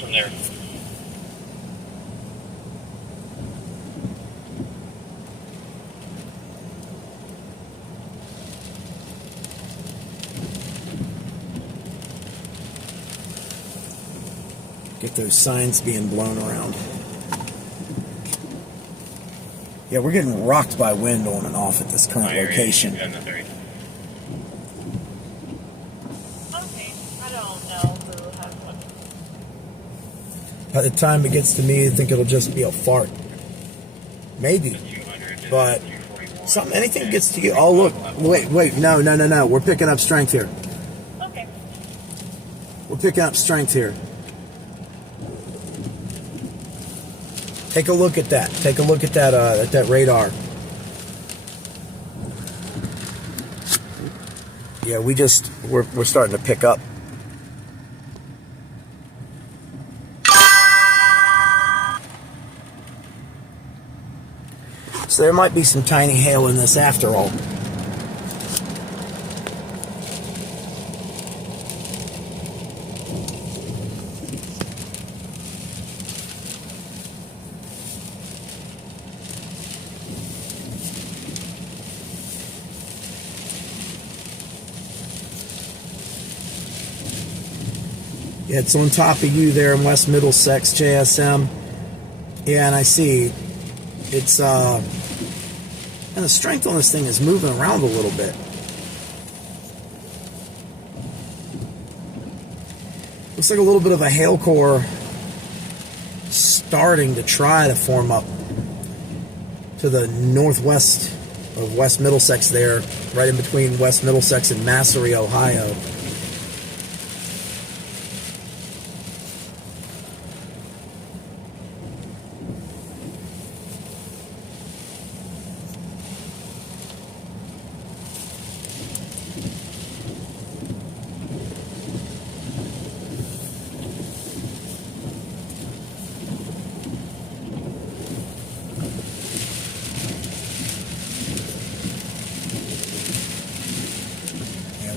from there. Get those signs being blown around. Yeah, we're getting rocked by wind on and off at this current location. Okay, I don't know who has what. By the time it gets to me, I think it'll just be a fart. Maybe. But anything gets to you. Oh, look. Wait. No. We're picking up strength here. Okay. We're picking up strength here. Take a look at that. Take a look at that radar. Yeah, we're starting to pick up. So there might be some tiny hail in this after all. Yeah, it's on top of you there in West Middlesex, JSM. Yeah, and I see it's and the strength on this thing is moving around a little bit. Looks like a little bit of a hail core starting to try to form up to the northwest of West Middlesex there, right in between West Middlesex and Massery, Ohio.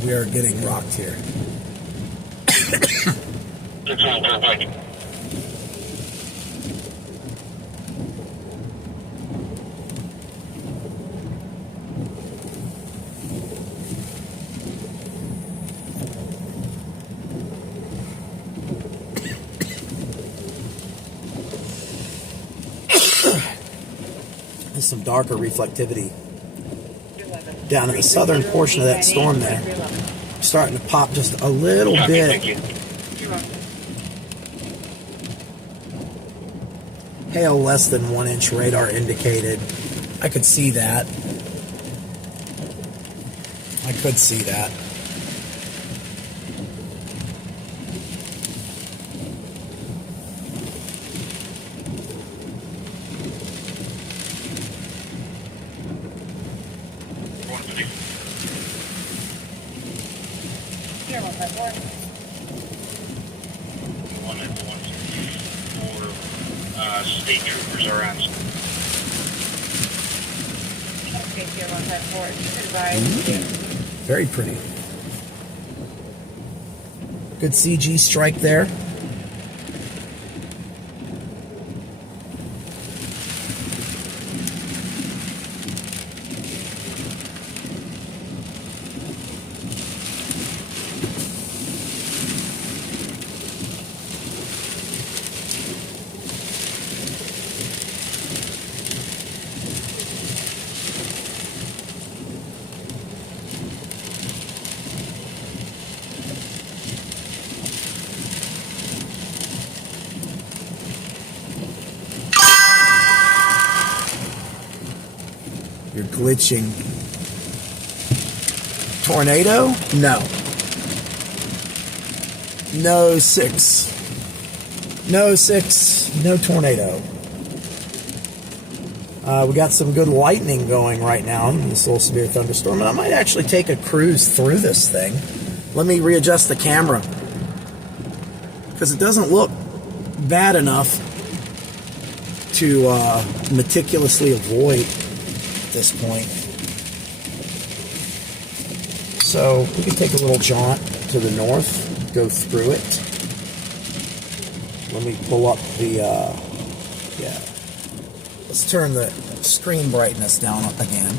We are getting rocked here. There's some darker reflectivity down in the southern portion of that storm there. Starting to pop just a little bit. Hail less than 1 inch radar indicated. I could see that. I could see that. State troopers are on. Okay, Tier 154. Very pretty. Good CG strike there. You're glitching. Tornado? No. No 6. No 6. No tornado. We got some good lightning going right now in this little severe thunderstorm. And I might actually take a cruise through this thing. Let me readjust the camera. Because it doesn't look bad enough to meticulously avoid this point. So we can take a little jaunt to the north, go through it. Let me pull up the yeah. Let's turn the screen brightness down again.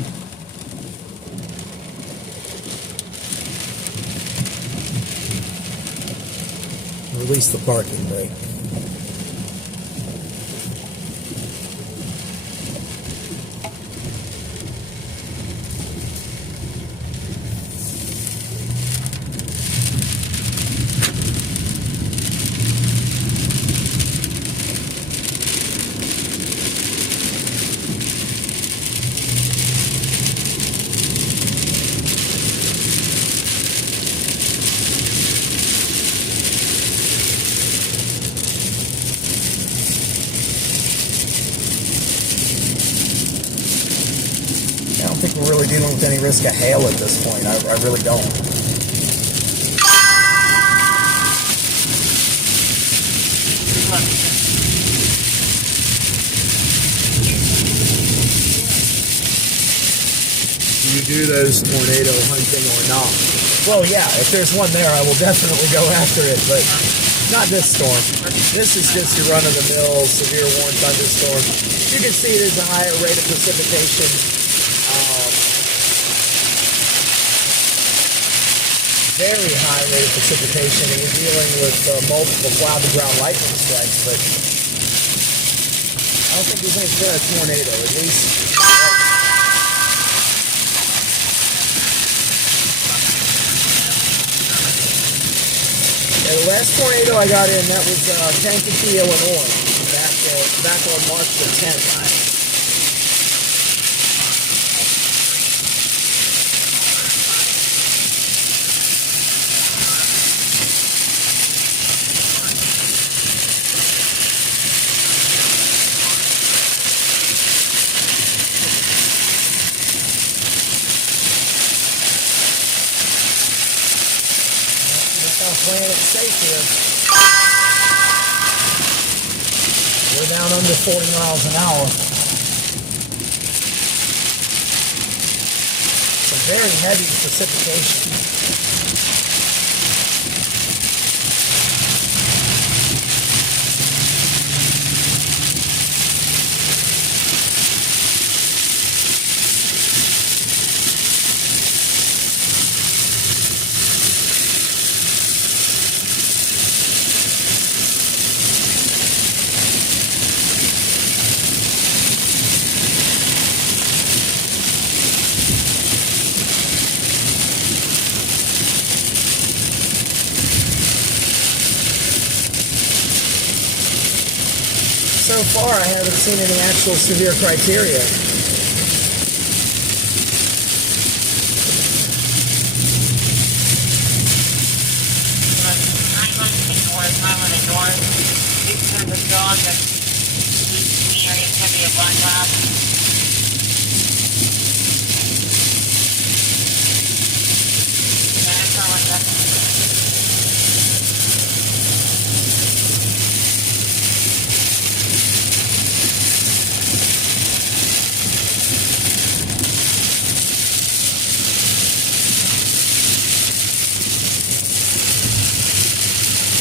Release the parking brake. expect any risk of hail at this point. I really don't. Do you do those tornado hunting or not? Well, yeah, if there's one there, I will definitely go after it, but not this storm. This is just your run-of-the-mill, severe warm thunderstorm. You can see there's a higher rate of precipitation. Very high rate of precipitation, and you're dealing with multiple cloud-to-ground lightning strikes, but I don't think there's any threat of tornado, at least. The last tornado I got in, that was Kankakee, Illinois, back on March the 10th. Playing it safe here. We're down under 40 miles an hour. Some very heavy precipitation. So far, I haven't seen any actual severe criteria.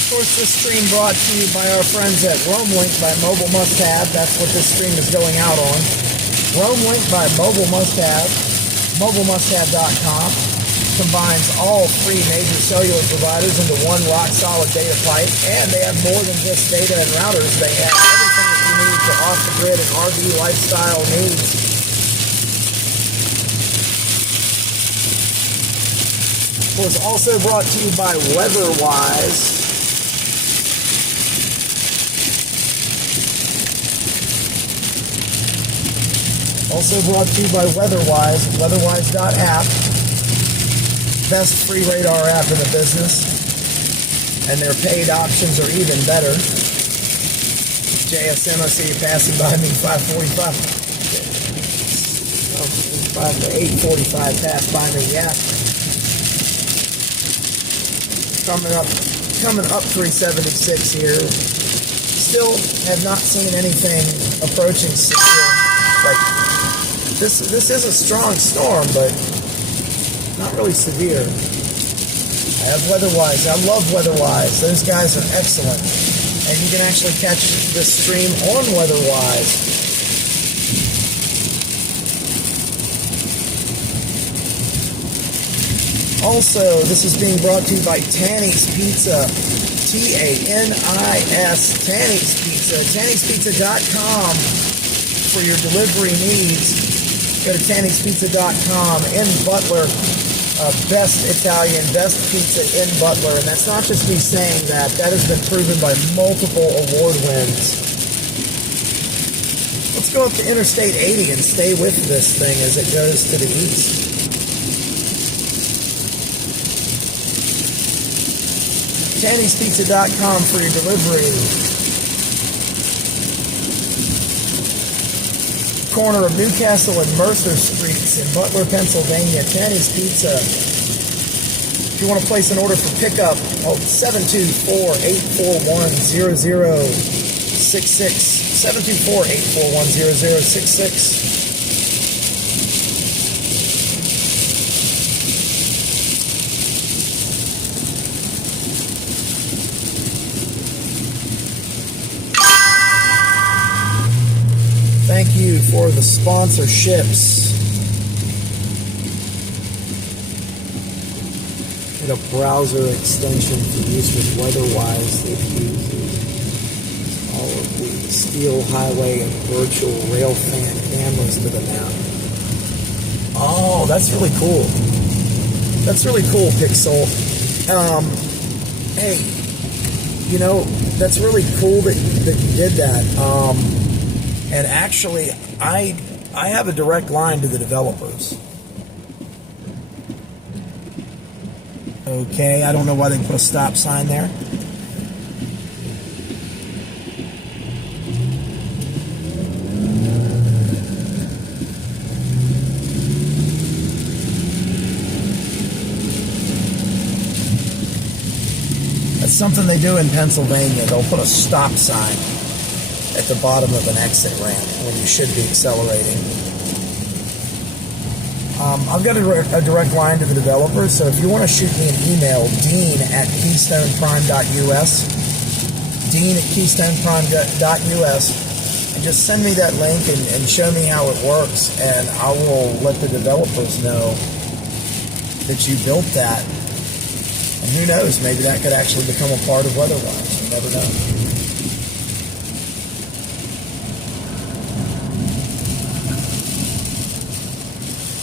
Of course, this stream brought to you by our friends at RoamLink by Mobile Must Have. That's what this stream is going out on. RoamLink by Mobile Must Have. MobileMustHave.com combines all three major cellular providers into one rock-solid data pipe, and they have more than just data and routers. They have everything that you need for off-the-grid and RV lifestyle needs. It was also brought to you by WeatherWise. Also brought to you by WeatherWise, weatherwise.app. Best free radar app in the business. And their paid options are even better. JSM, I see you passing by me, 545. 5 to 845 passed by me, yeah. Coming up 376 here. Still have not seen anything approaching severe. Like, this is a strong storm, but not really severe. I have WeatherWise. I love WeatherWise. Those guys are excellent. And you can actually catch this stream on WeatherWise. Also, this is being brought to you by Tanny's Pizza. T-A-N-I-S, Tanny's Pizza. Tanny'sPizza.com for your delivery needs. Go to Tanny'sPizza.com in Butler. Best Italian, best pizza in Butler. And that's not just me saying that. That has been proven by multiple award wins. Let's go up to Interstate 80 and stay with this thing as it goes to the east. Tanny'sPizza.com for your delivery. Of corner of Newcastle and Mercer Streets in Butler, Pennsylvania. Kenny's Pizza. If you want to place an order for pickup, 724-841-0066. 724-841-0066. Thank you for the sponsorships. Get a browser extension for use with WeatherWise that uses all of the steel highway and virtual rail fan cameras to the map. Oh, that's really cool. That's really cool, Pixel. Hey, you know, that's really cool that you did that. And actually, I have a direct line to the developers. Okay, I don't know why they put a stop sign there. That's something they do in Pennsylvania. They'll put a stop sign at the bottom of an exit ramp when you should be accelerating. I've got a direct line to the developers, so if you want to shoot me an email, dean@keystoneprime.us, dean@keystoneprime.us, and just send me that link and show me how it works, and I will let the developers know that you built that. And who knows, maybe that could actually become a part of WeatherWise. You never know.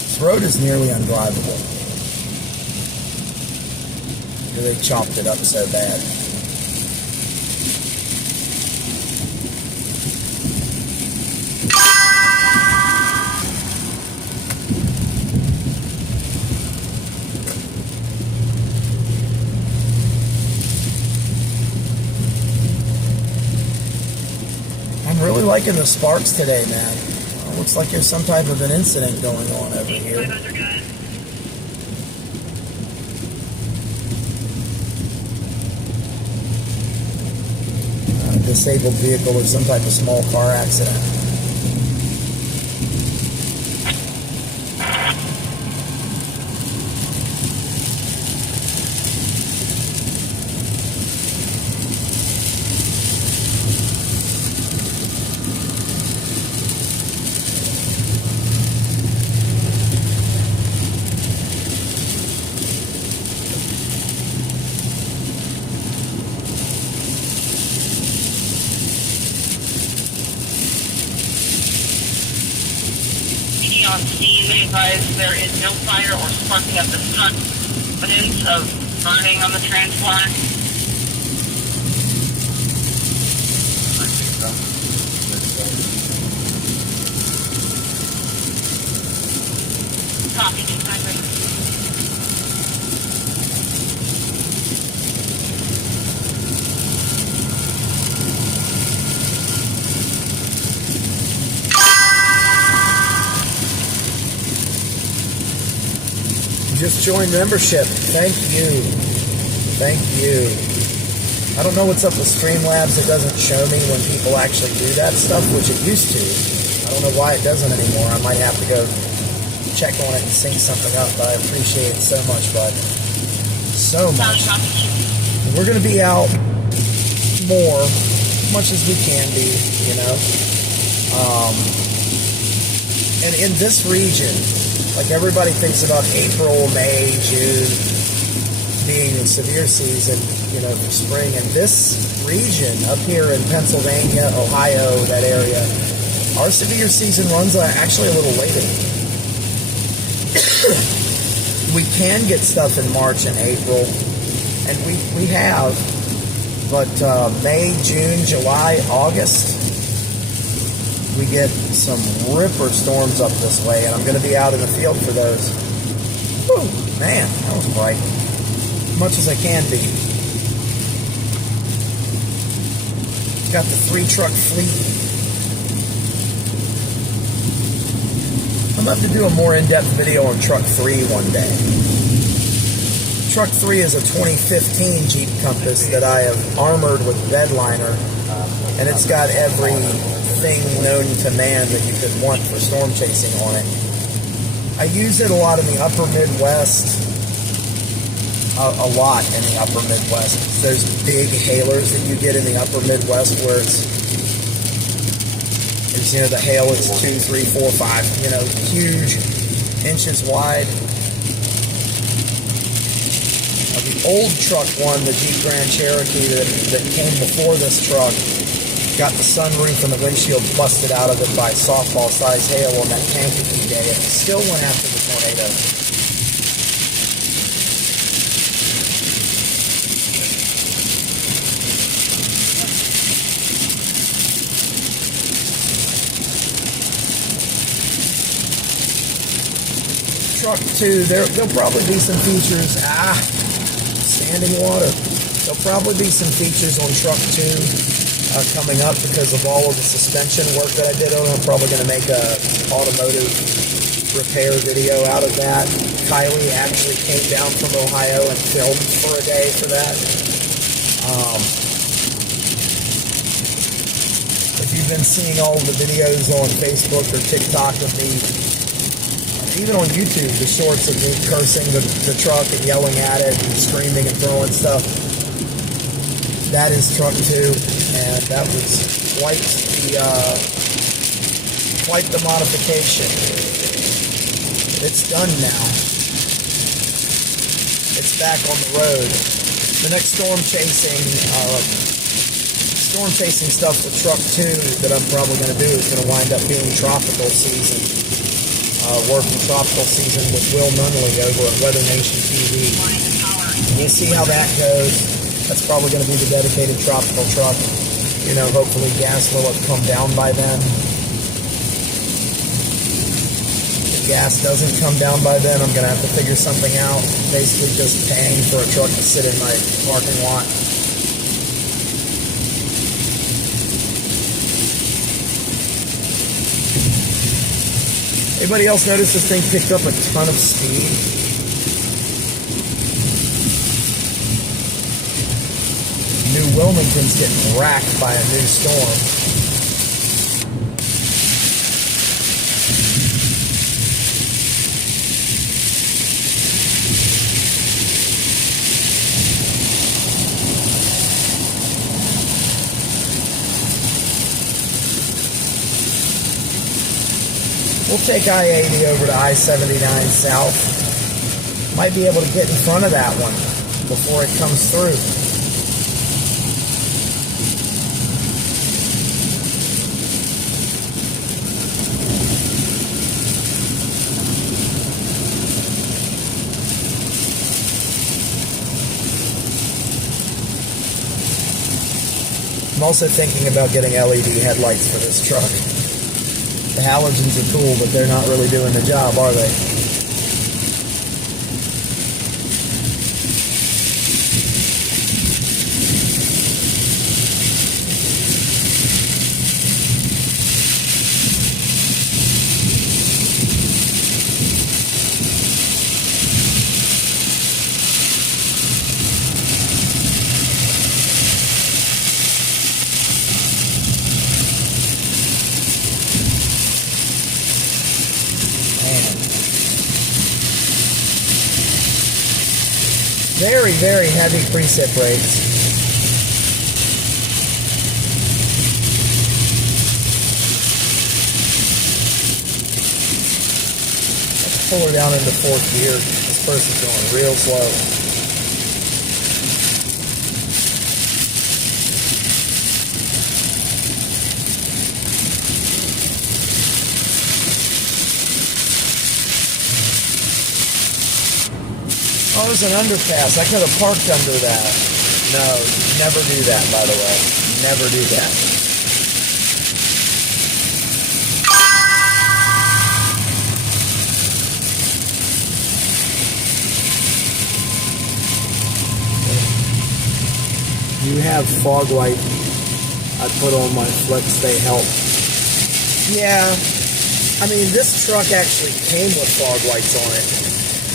This road is nearly undrivable. They chopped it up so bad. I'm really liking the sparks today, man. Looks like there's some type of an incident going on over here. Disabled vehicle or some type of small car accident. On scene, they advise there is no fire or sparking at this time. Evidence of burning on the transport. Copy, Just joined membership. Thank you. Thank you. I don't know what's up with Streamlabs. It doesn't show me when people actually do that stuff, which it used to. I don't know why it doesn't anymore. I might have to go check on it and sync something up, but I appreciate it so much, bud. So much. We're going to be out more, as much as we can be, you know. And in this region, like everybody thinks about April, May, June being the severe season, you know, for spring. And this region up here in Pennsylvania, Ohio, that area, our severe season runs actually a little later. We can get stuff in March and April, and we have, but May, June, July, August, we get some ripper storms up this way, and I'm going to be out in the field for those. Whew, man, that was bright. As much as I can be. Got the 3-truck fleet. I'm going to have to do a more in-depth video on Truck 3 one day. Truck 3 is a 2015 Jeep Compass that I have armored with bedliner, and it's got everything known to man that you could want for storm chasing on it. I use it a lot in the upper Midwest, a lot in the upper Midwest. Those big hailers that you get in the upper Midwest where it's you know, the hail is 2, 3, 4, 5, you know, huge, inches wide. The old truck one, the Jeep Grand Cherokee that came before this truck, got the sunroof and the windshield busted out of it by softball-sized hail on that Kankakee day. It still went after the tornado. Truck 2, there'll probably be some features. Standing water. There'll probably be some features on Truck 2 coming up because of all of the suspension work that I did on it. I'm probably going to make a automotive repair video out of that. Kylie actually came down from Ohio and filmed for a day for that. If you've been seeing all of the videos on Facebook or TikTok of me, even on YouTube, the shorts of me cursing the truck and yelling at it and screaming and throwing stuff, that is Truck 2, and that was quite the modification. It's done now. It's back on the road. The next storm chasing stuff with Truck 2 that I'm probably going to do is going to wind up being tropical season. Working tropical season with Will Nunley over at Weather Nation TV. We'll see how that goes. That's probably going to be the dedicated tropical truck. You know, hopefully gas will have come down by then. If gas doesn't come down by then, I'm going to have to figure something out. Basically just paying for a truck to sit in my parking lot. Anybody else notice this thing picked up a ton of speed? New Wilmington's getting racked by a new storm. We'll take I-80 over to I-79 south. Might be able to get in front of that one before it comes through. I'm also thinking about getting LED headlights for this truck. The halogens are cool, but they're not really doing the job, are they? Very, very heavy precip rates. Let's pull her down into fourth gear. This person's going real slow. Oh, it's an underpass. I could have parked under that. No, never do that, by the way. Never do that. You have fog light. I put on my Flex, they help. Yeah, I mean, this truck actually came with fog lights on it.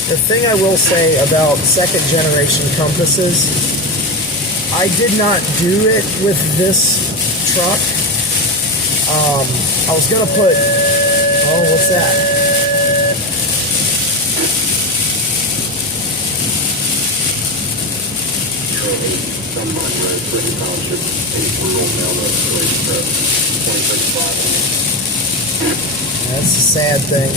The thing I will say about second generation compasses, I did not do it with this truck. I was gonna put, oh, what's that? Sunburn Road, Britain Township, 8 rural mail to 2035. That's the sad thing.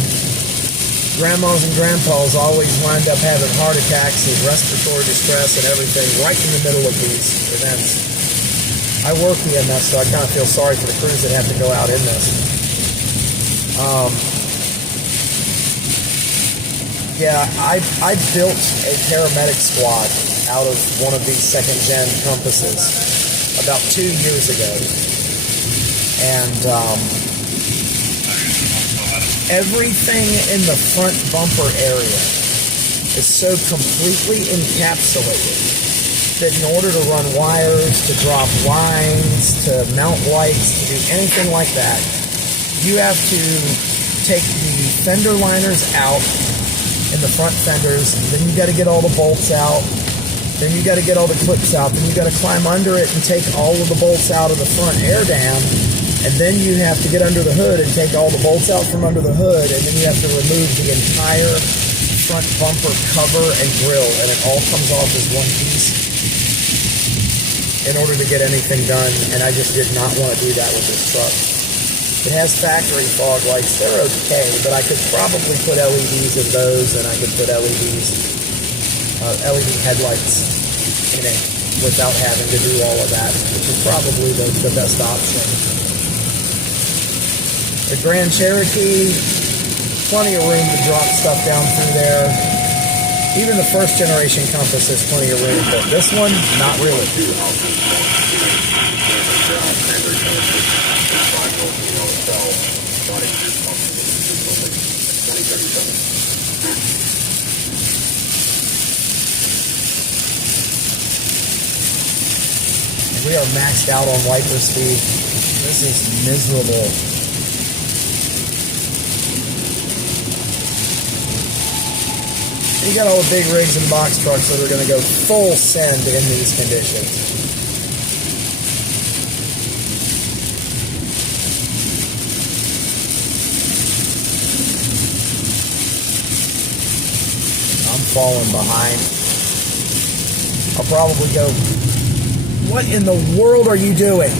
Grandmas and grandpas always wind up having heart attacks and respiratory distress and everything right in the middle of these events. I work EMS, so I kind of feel sorry for the crews that have to go out in this. Yeah, I built a paramedic squad out of one of these second-gen compasses about 2 years ago. And everything in the front bumper area is so completely encapsulated that in order to run wires, to drop lines, to mount lights, to do anything like that, you have to take the fender liners out in the front fenders, then you got to get all the bolts out, then you got to get all the clips out, then you got to climb under it and take all of the bolts out of the front air dam, and then you have to get under the hood and take all the bolts out from under the hood, and then you have to remove the entire front bumper cover and grill, and it all comes off as one piece in order to get anything done, and I just did not want to do that with this truck. It has factory fog lights. They're okay, but I could probably put LEDs in those, and I could put LED headlights in it without having to do all of that, which is probably the best option. The Grand Cherokee, plenty of room to drop stuff down through there. Even the first generation Compass has plenty of room, but this one, not really. We are maxed out on wiper speed. This is miserable. You got all the big rigs and box trucks that are going to go full send in these conditions. I'm falling behind. I'll probably go, what in the world are you doing?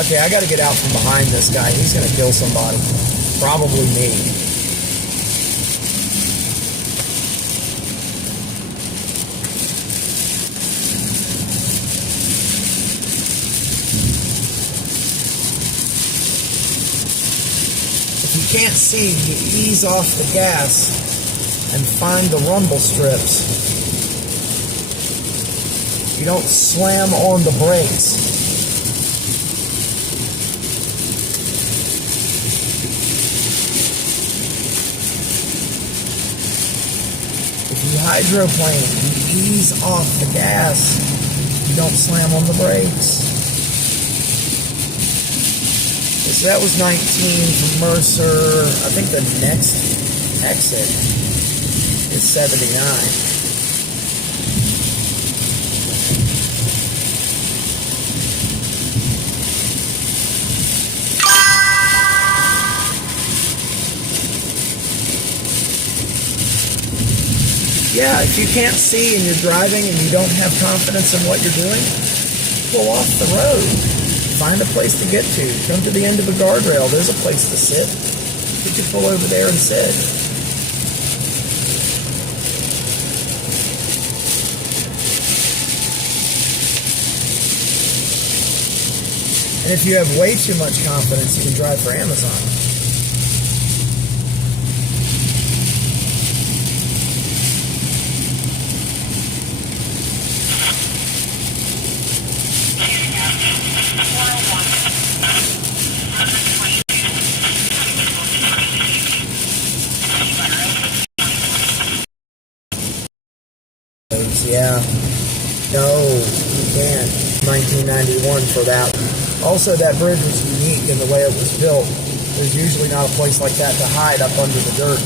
Okay, I got to get out from behind this guy. He's going to kill somebody. Probably me. If you can't see, you ease off the gas and find the rumble strips. You don't slam on the brakes. If you hydroplane, you ease off the gas. You don't slam on the brakes. So that was 19 from Mercer. I think the next exit is 79. Yeah, if you can't see and you're driving and you don't have confidence in what you're doing, pull off the road. Find a place to get to. Come to the end of a guardrail. There's a place to sit. You can pull over there and sit. And if you have way too much confidence, you can drive for Amazon. Yeah. No, you can't. 1991 for that. Also, that bridge was unique in the way it was built. There's usually not a place like that to hide up under the dirt.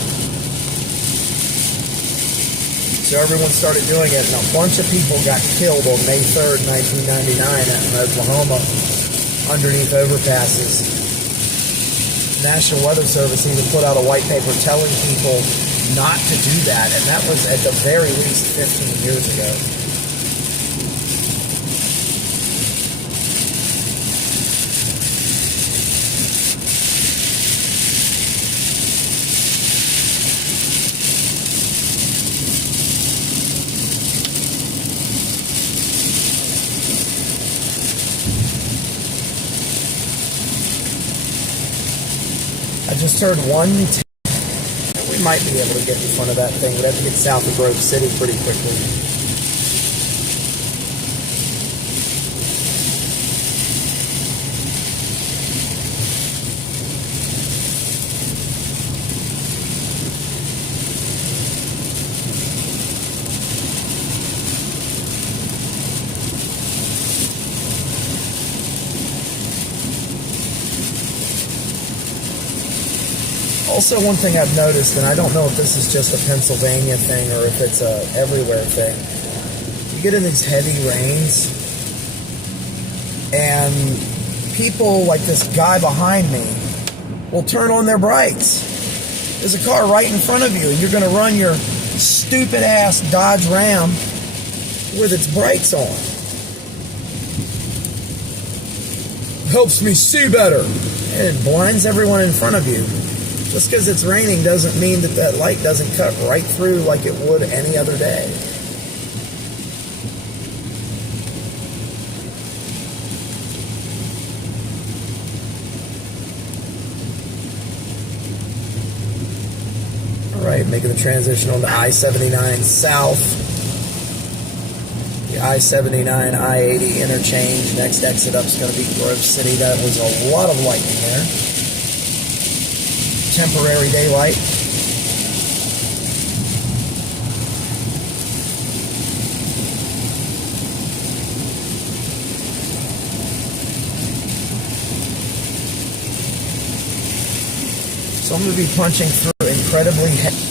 So everyone started doing it, and a bunch of people got killed on May 3rd, 1999 in Oklahoma underneath overpasses. National Weather Service even put out a white paper telling people not to do that, and that was at the very least 15 years ago. I just heard one. We might be able to get in front of that thing. We'd have to get south of Grove City pretty quickly. Also, one thing I've noticed, and I don't know if this is just a Pennsylvania thing or if it's a everywhere thing, you get in these heavy rains, and people, like this guy behind me, will turn on their brights. There's a car right in front of you, and you're going to run your stupid-ass Dodge Ram with its brights on. Helps me see better. And it blinds everyone in front of you. Just because it's raining doesn't mean that that light doesn't cut right through like it would any other day. All right, making the transition on to I-79 South. The I-79, I-80 interchange. Next exit up is going to be Grove City. That was a lot of lightning there. Temporary daylight. So I'm going to be punching through incredibly heavy.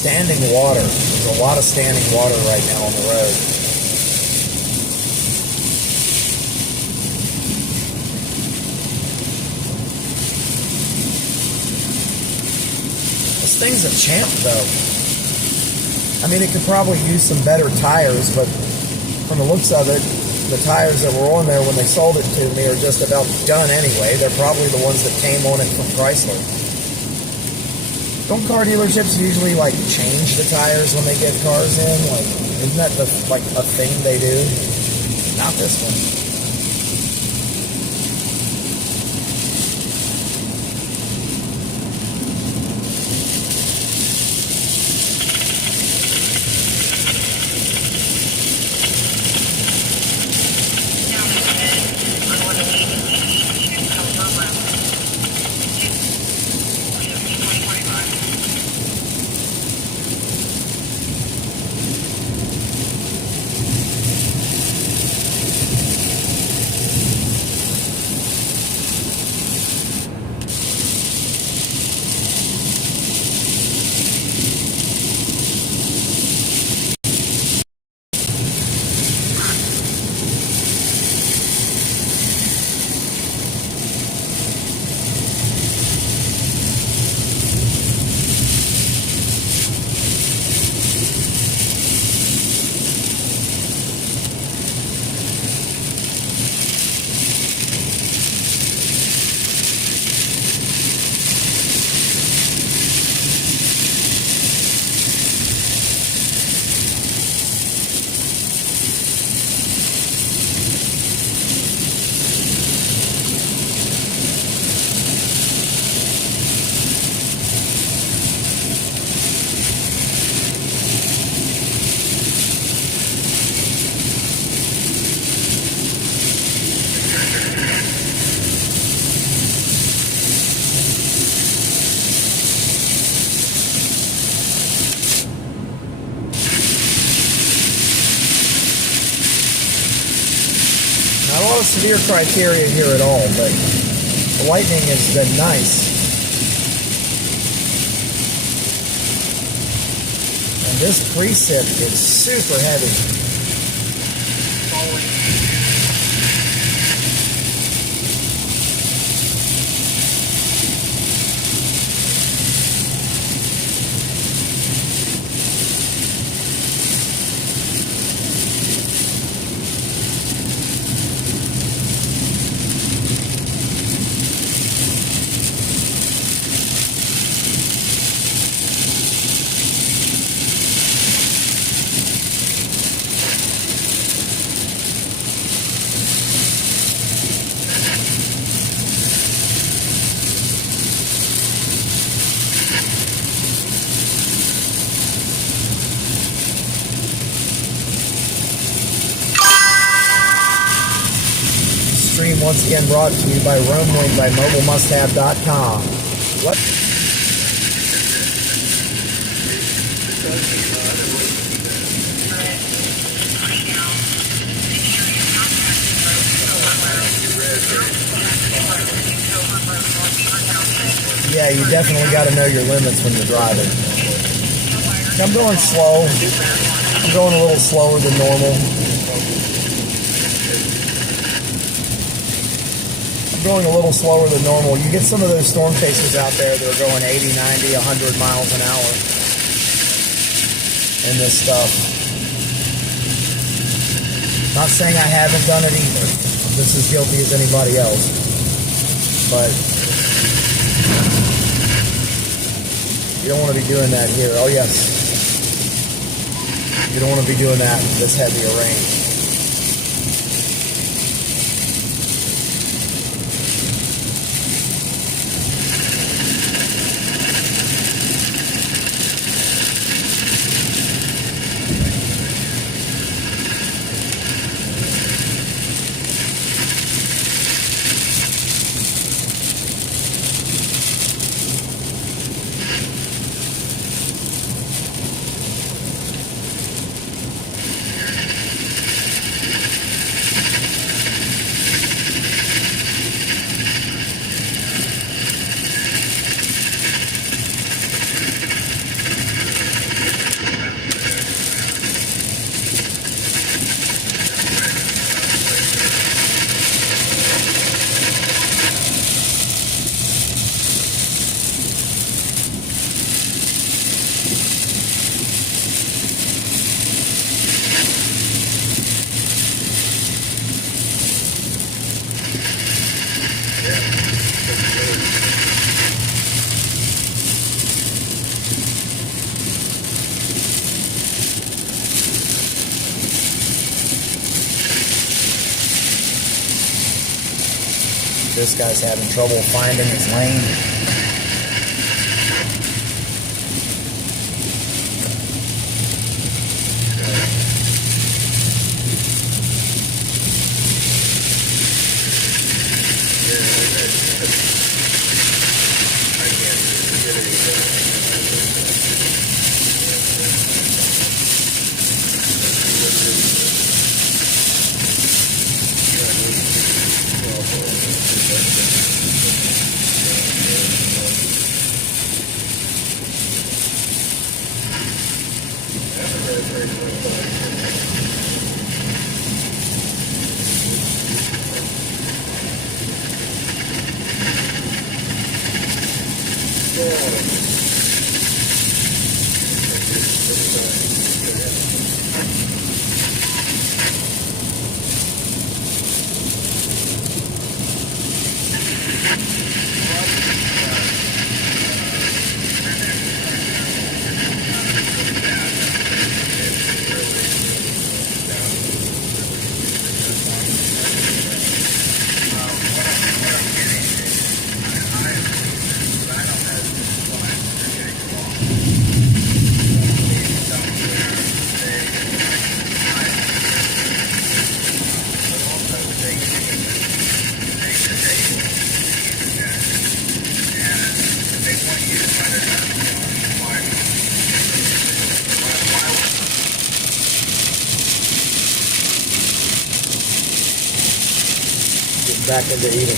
Standing water. There's a lot of standing water right now on the road. This thing's a champ, though. I mean, it could probably use some better tires, but from the looks of it, the tires that were on there when they sold it to me are just about done anyway. They're probably the ones that came on it from Chrysler. Don't car dealerships usually like change the tires when they get cars in? Like, isn't that a thing they do? Not this one. no severe criteria here at all, but the lightning has been nice. And this precip is super heavy. Once again brought to you by Roamwind by MobileMustHave.com. What? Yeah, you definitely got to know your limits when you're driving. I'm going slow. I'm going a little slower than normal. Going a little slower than normal. You get some of those storm chasers out there that are going 80, 90, 100 miles an hour in this stuff. Not saying I haven't done it either. I'm just as guilty as anybody else. But you don't want to be doing that here. Oh yes. You don't want to be doing that in this heavy a rain. This guy's having trouble finding his lane. back into eating.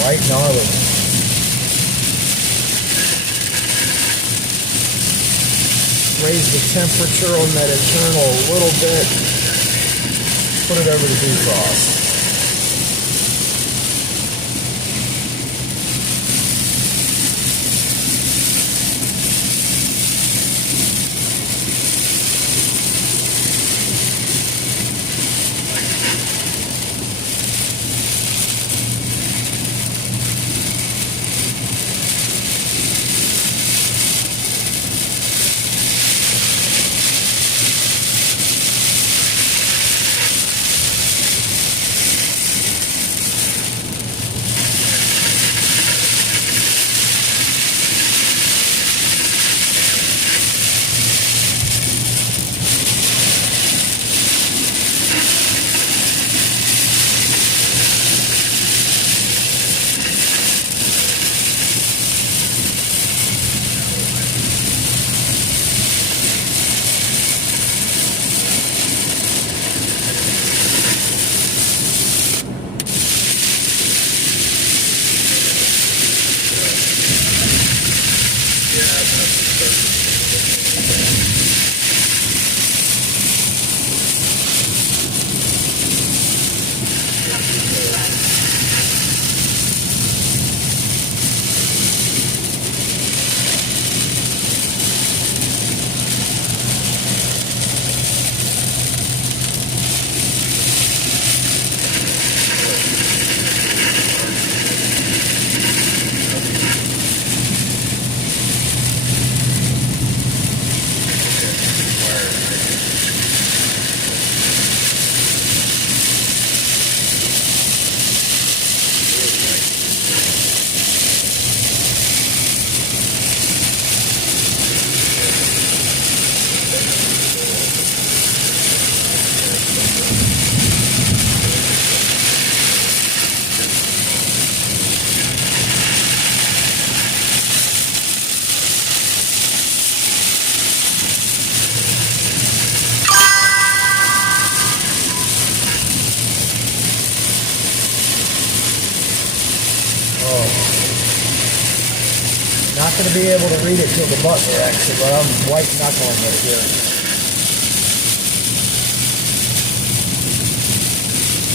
Right gnarly. Raise the temperature on that internal a little bit. Put it over to defrost. Not going to be able to read it till the butt reacts, but I'm white knuckling it here.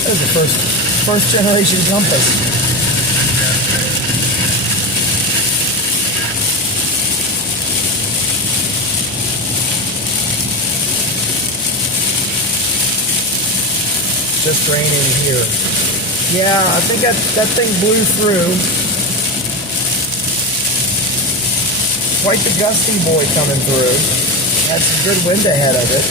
There's the first generation compass. Just raining here. Yeah, I think that thing blew through. Quite the gusty boy coming through. Had some good wind ahead of it.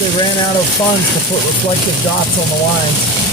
like they ran out of funds to put reflective dots on the lines.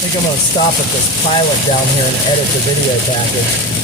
I think I'm going to stop at this pilot down here and edit the video package.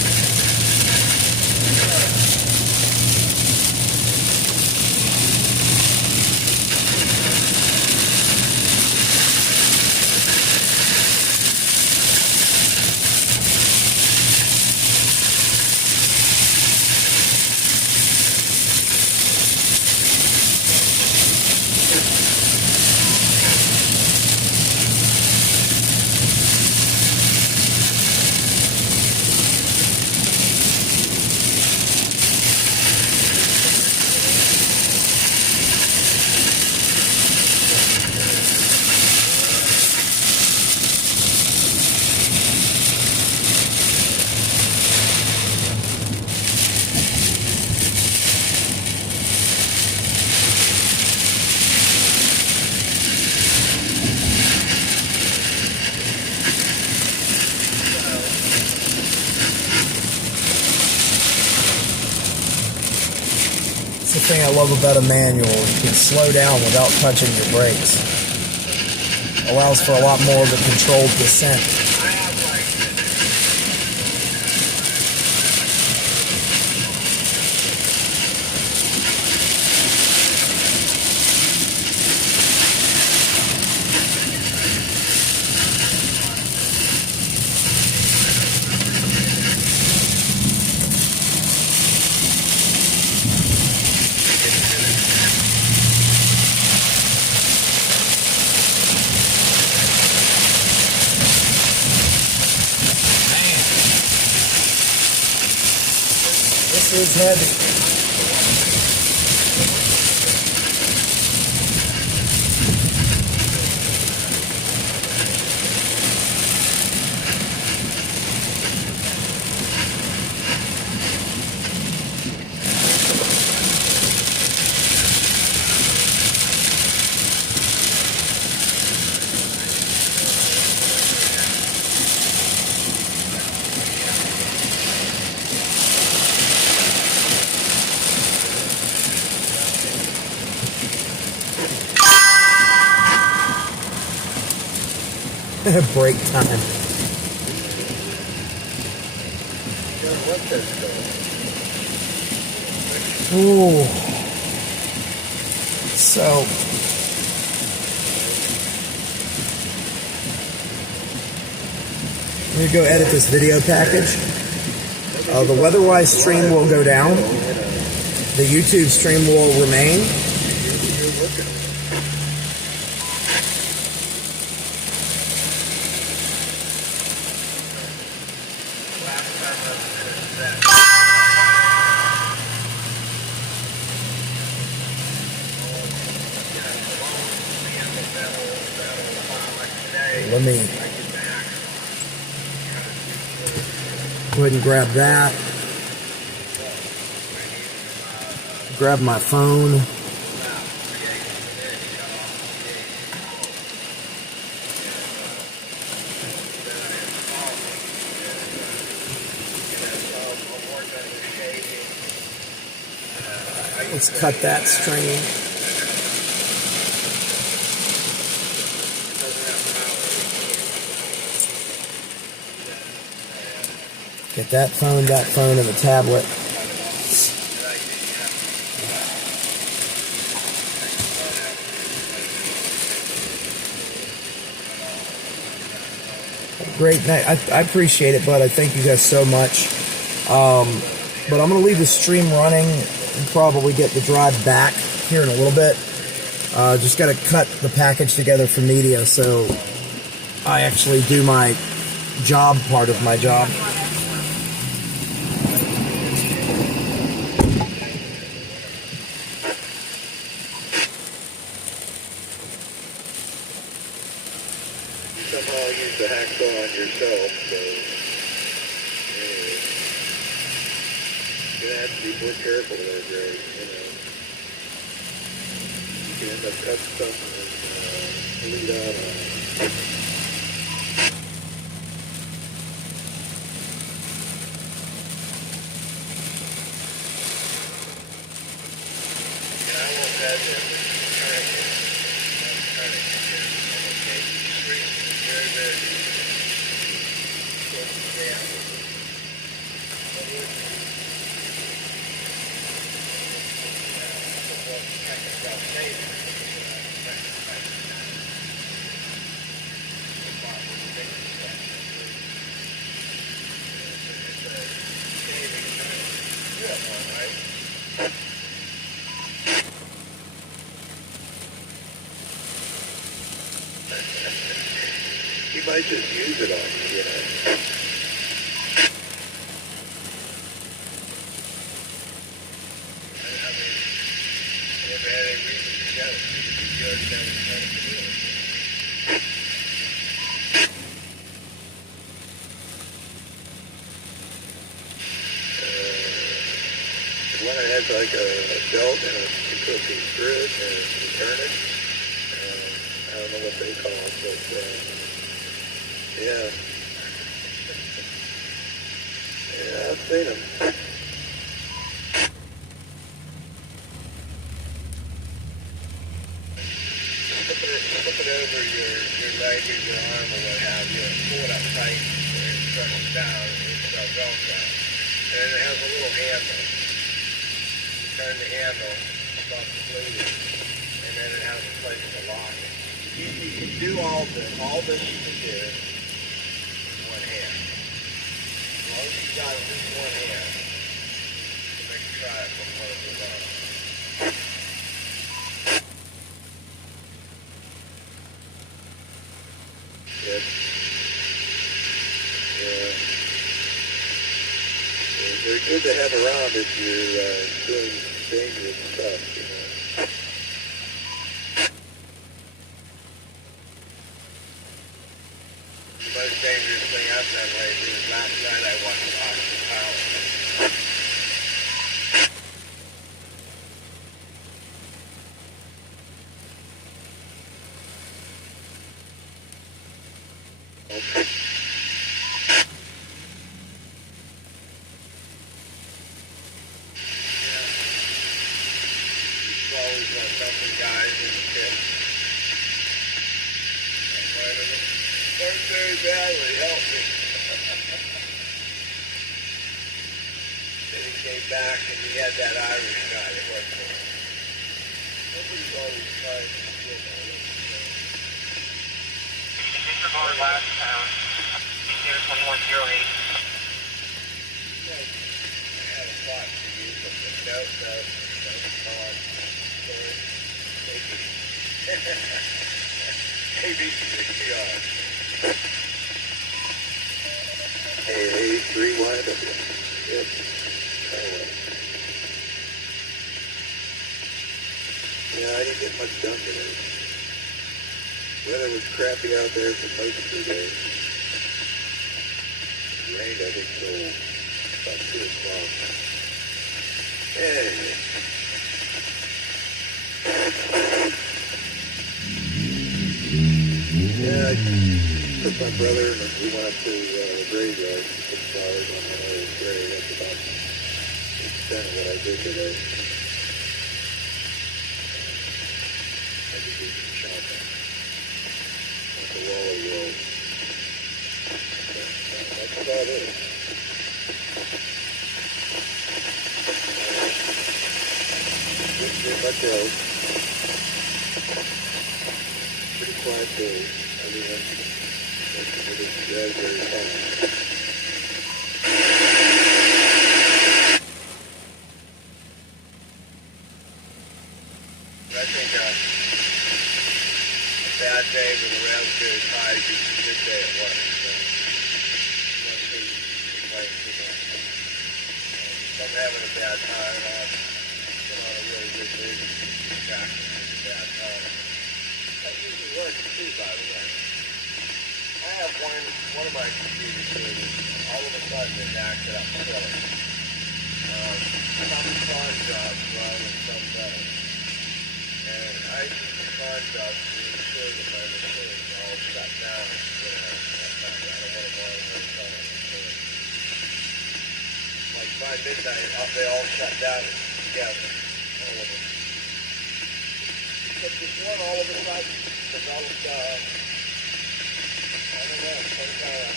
The thing I love about a manual, you can slow down without touching your brakes. Allows for a lot more of a controlled descent. This is heavy. Break time. Ooh. So, let me go edit this video package. The Weatherwise stream will go down. The YouTube stream will remain. Let me go ahead and grab that. Grab my phone. Let's cut that stream. Get that phone, and the tablet. Great night. I appreciate it, bud. I thank you guys so much. But I'm going to leave the stream running and probably get the drive back here in a little bit. Just got to cut the package together for media, so I actually do my job part of my job. Somehow use the hacksaw on yourself, so you're gonna have to be more careful there, Greg. You can end up cutting something and bleed out on it. I won't have that. He might just use it on you, never had any reason to get it. You already done it to do it. One that has like a belt and you put things through it and you turn it. I don't know what they call it, but yeah. Yeah, I've seen them. Flip it over your leg or your arm or what have you, and pull it up tight where it settles down and it's Velcro. And then it has a little handle. You turn the handle across the sleeve, and then it has a place to lock it. You can do all this you can do with one hand. As long as you've got at least one hand, you make a try it before it goes on. Good. Yeah. They're good to have around if you're doing dangerous stuff, The most dangerous thing I've done lately was last night I watched Austin Powers. Always want something, guys, in the pit. Right of it. hurt very badly. Help me. Then he came back and he had that Irish guy that worked for him. Nobody's always trying to steal my life. Disregard last town. 2108. I had a thought for you, but no, come on. Sorry. Maybe we are. Hey, 3YW. Yep. Yeah, I didn't get much done today. Weather was crappy out there for most of the day. It rained, I think, till about 2 o'clock. Anyway. Yeah, I took my brother and we went up to the graveyard. 6 hours on my old grave. That's about the extent of what I did today. I could do some shopping. Like a Wally World. That's about it. Didn't do much else. Pretty quiet day. Everyone was very, very fun. I think a bad day with a round period high is a good day at work. So not to complain too much. If I'm having a bad time, I'm on a really good mood. Jack has a bad time. That usually works too, by the way. I have one of my computers here that all of a sudden it acted up silly. Some cron jobs run and some don't. And I use the cron jobs to ensure that my machine is all shut down. I don't want to monitor it on my machine. Like by midnight, they all shut down together. All of them. But this one all of a sudden developed, I don't know, some kind of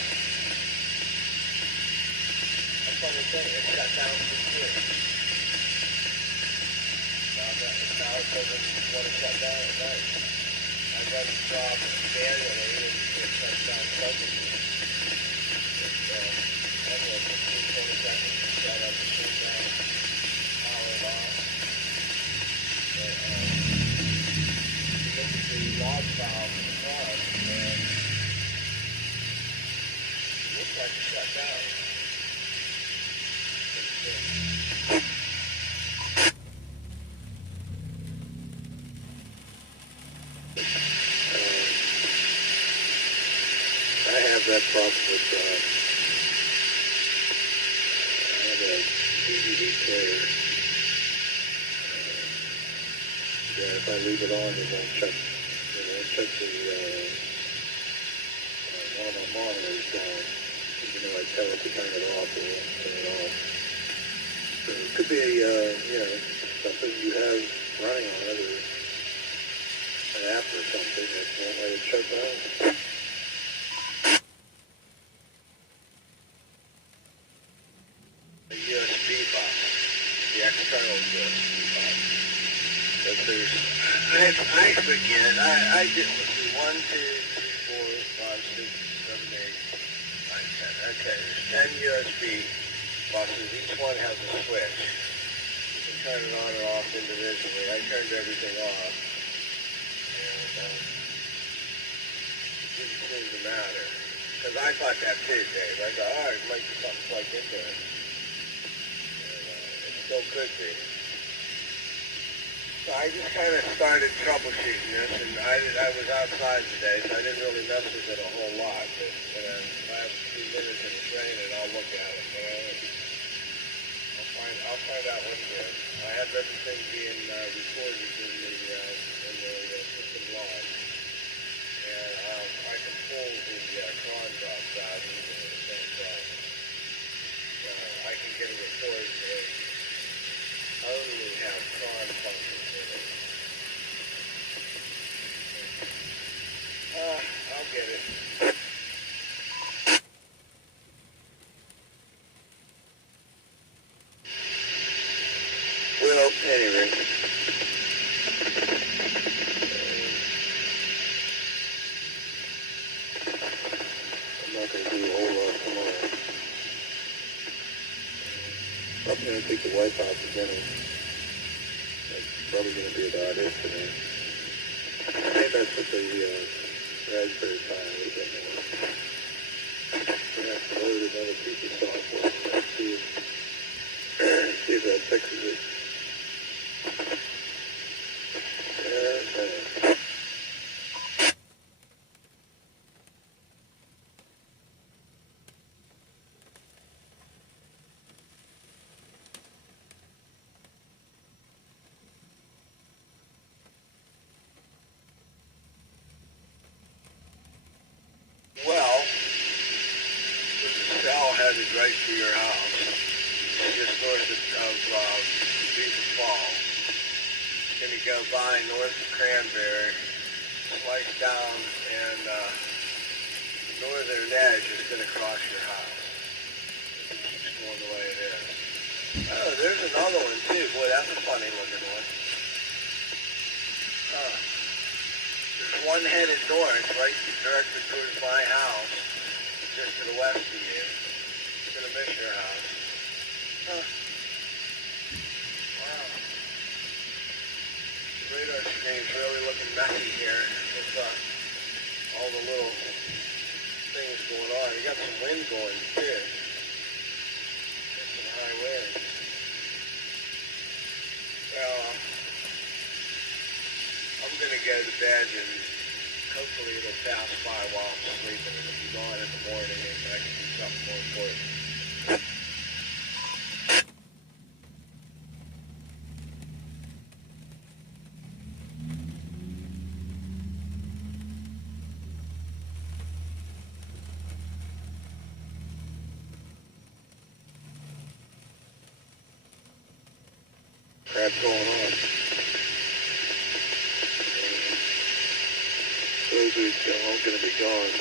a funny thing. It shut down completely. Now it doesn't want to shut down at night. I run the job manually and it shuts down suddenly. Anyway, 15, 20 seconds to shut that machine down, power it off. But, look at the log valve in the car, and it looks like it shut down. I have that problem with, I have a DVD player. Yeah, if I leave it on, it won't shut the, one of my monitors down. Even though I tell it to turn it off, it won't turn it off. So it could be, something you have running on it, or an app or something that won't let it shut down. The USB box, the external USB box. But there's, I forget, I did, let's see, 1, 2, 3, 4, 5, 6, 7, 8, 9, 10. Okay, there's 10 USB boxes. Each one has a switch. You can turn it on or off individually. I turned everything off. And it didn't seem to matter. Because I thought that too, Dave. I thought, all right, it might be something plugged into it. It still could be. So I just kind of started troubleshooting this, and I was outside today, so I didn't really mess with it a whole lot. But if I have a few minutes in the train, and I'll look at it. I'll find out what it is. I have everything being recorded in the system log, and I can pull the cron drops out even at the same time. I can get a report that only have cron functions in it. I'll get it. Anyway. I'm not going to do a whole lot tomorrow. I'm going to take the wife out to dinner. That's probably going to be about it today. Maybe that's what the raspberry pie a little bit more. I'm going to have to load another piece of software. Let's see if that fixes it. Well, the cell headed right to your house, just north of Beaver Falls. Then you go by north of Cranberry, slice down, and the northern edge is going to cross your house. It keeps going the way it is. Oh, there's another one too. Boy, that's a funny looking one. There's one headed north, right directly towards my house, just to the west of you. It's going to miss your house. Huh. Wow. The radar screen's really looking messy here with all the little things going on. You got some wind going too. Got some high winds. Well, I'm going to go to bed and hopefully it'll pass by while I'm sleeping and it'll be gone in the morning and I can do something more important. Crap's going on. Those weeks I'm going to be gone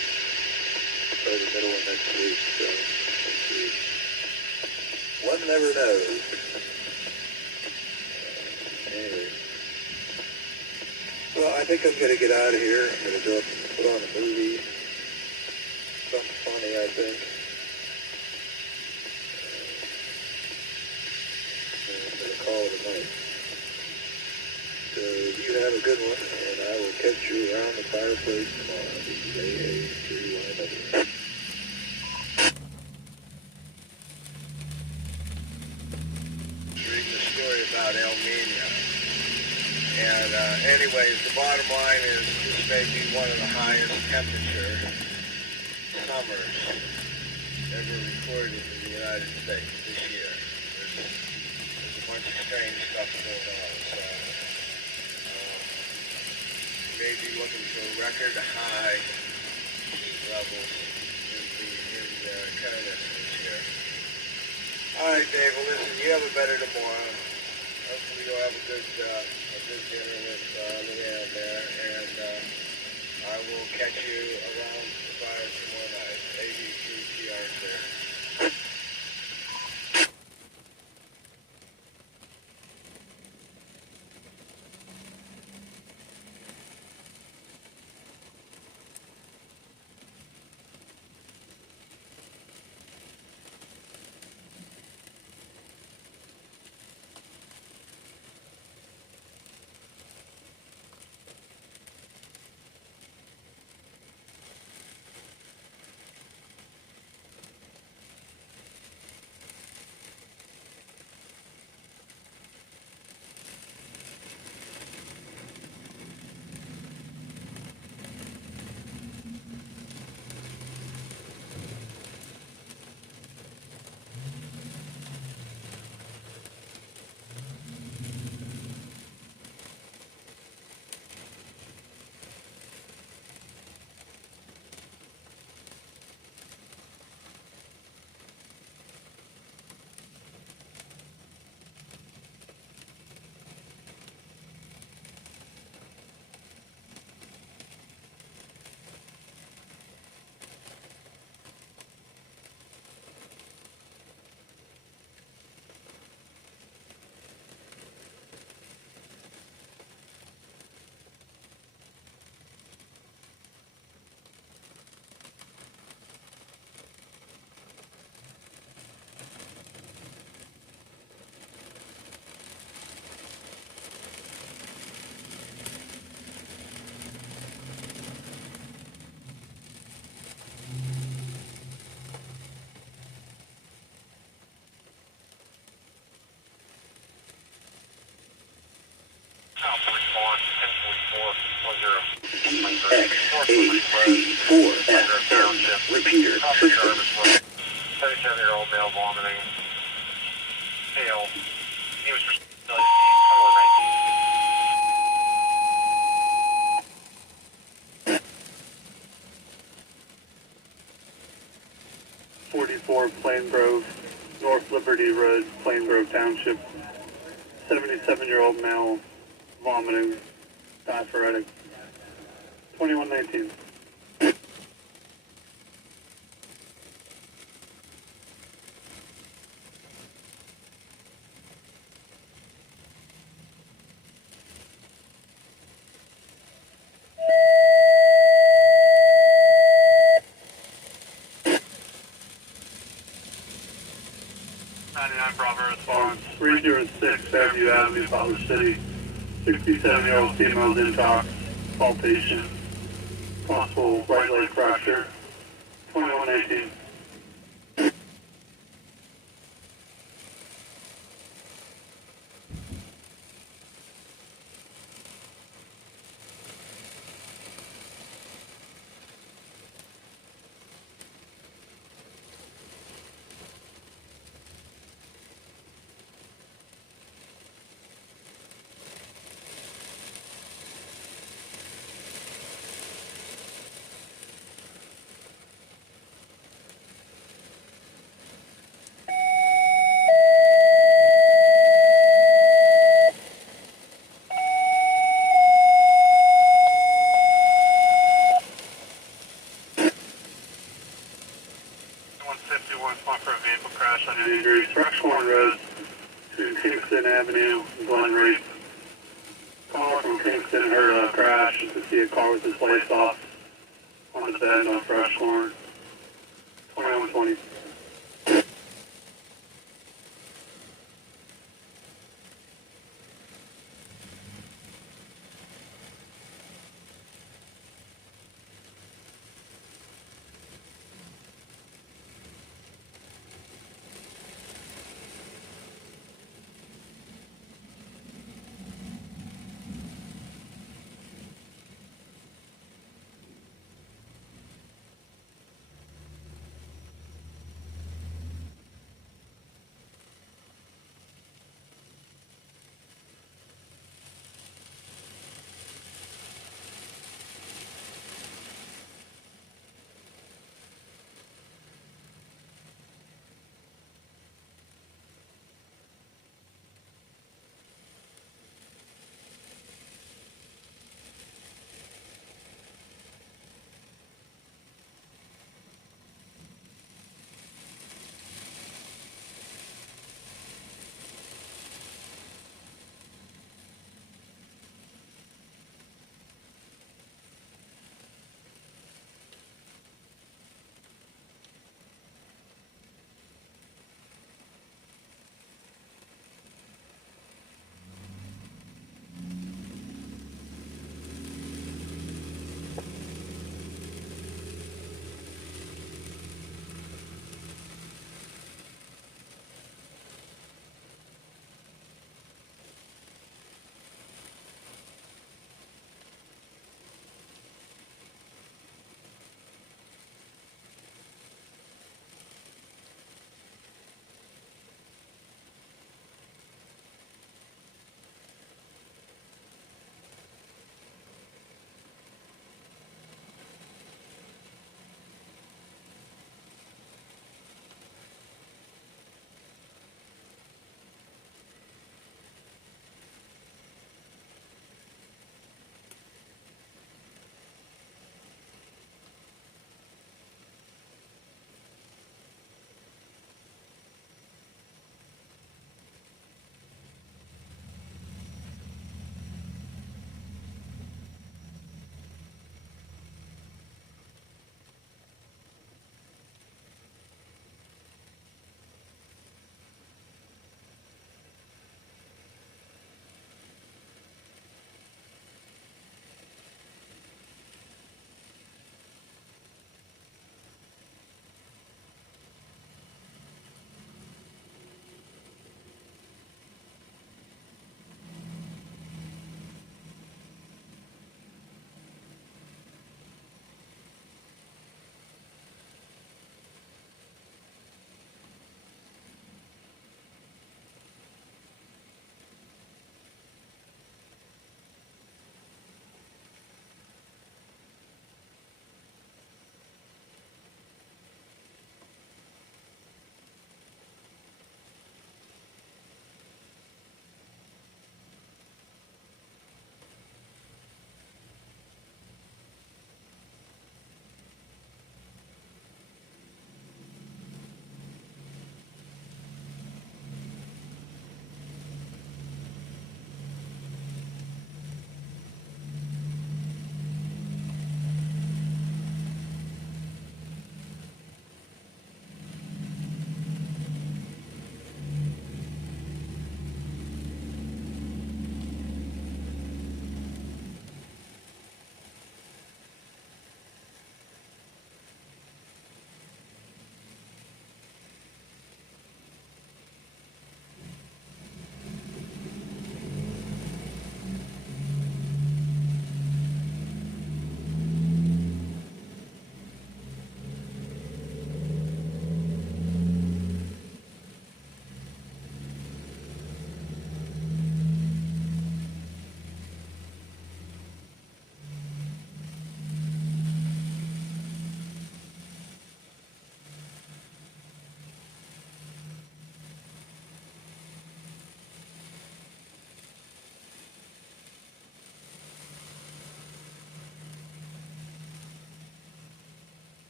by the middle of next week, so let's see. One never knows. Anyway. Well, I think I'm going to get out of here. I'm going to go up and put on a movie. Something funny, I think. I'm going to call it a night. So you have a good one, and I will catch you around the fireplace tomorrow. This is AA31W. Reading the story about El Nino. And anyways, the bottom line is this may be one of the highest temperature summers ever recorded in the United States this year. There's a bunch of strange stuff going on, so may be looking for record high heat levels in Kona this year. All right, Dave. Well, listen, you have a better tomorrow. Hopefully, you'll have a good dinner with Leanne there, and I will catch you around the fire tomorrow night. ABCTR clear. Township. Repeater system. 37-year-old male vomiting. Tail. He was for 2119. 44 Plain Grove, North Liberty Road, Plain Grove Township. 77-year-old male vomiting, diaphoretic. 2119. Bravo response. 306 Fairview Avenue, Father City. 67-year-old female intox, palpation, possible right leg fracture. 2118. For a vehicle crash on an injury. Thrushhorn Road to Kingston Avenue, Glen Reef. Caller from Kingston heard a crash to see a car with its lights off on the bed on Thrushhorn. 2120.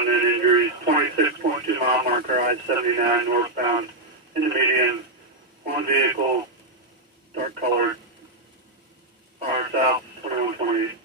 unknown injuries. 26.2 mile marker, I-79 northbound in the median. One vehicle, dark colored, far south, 2128.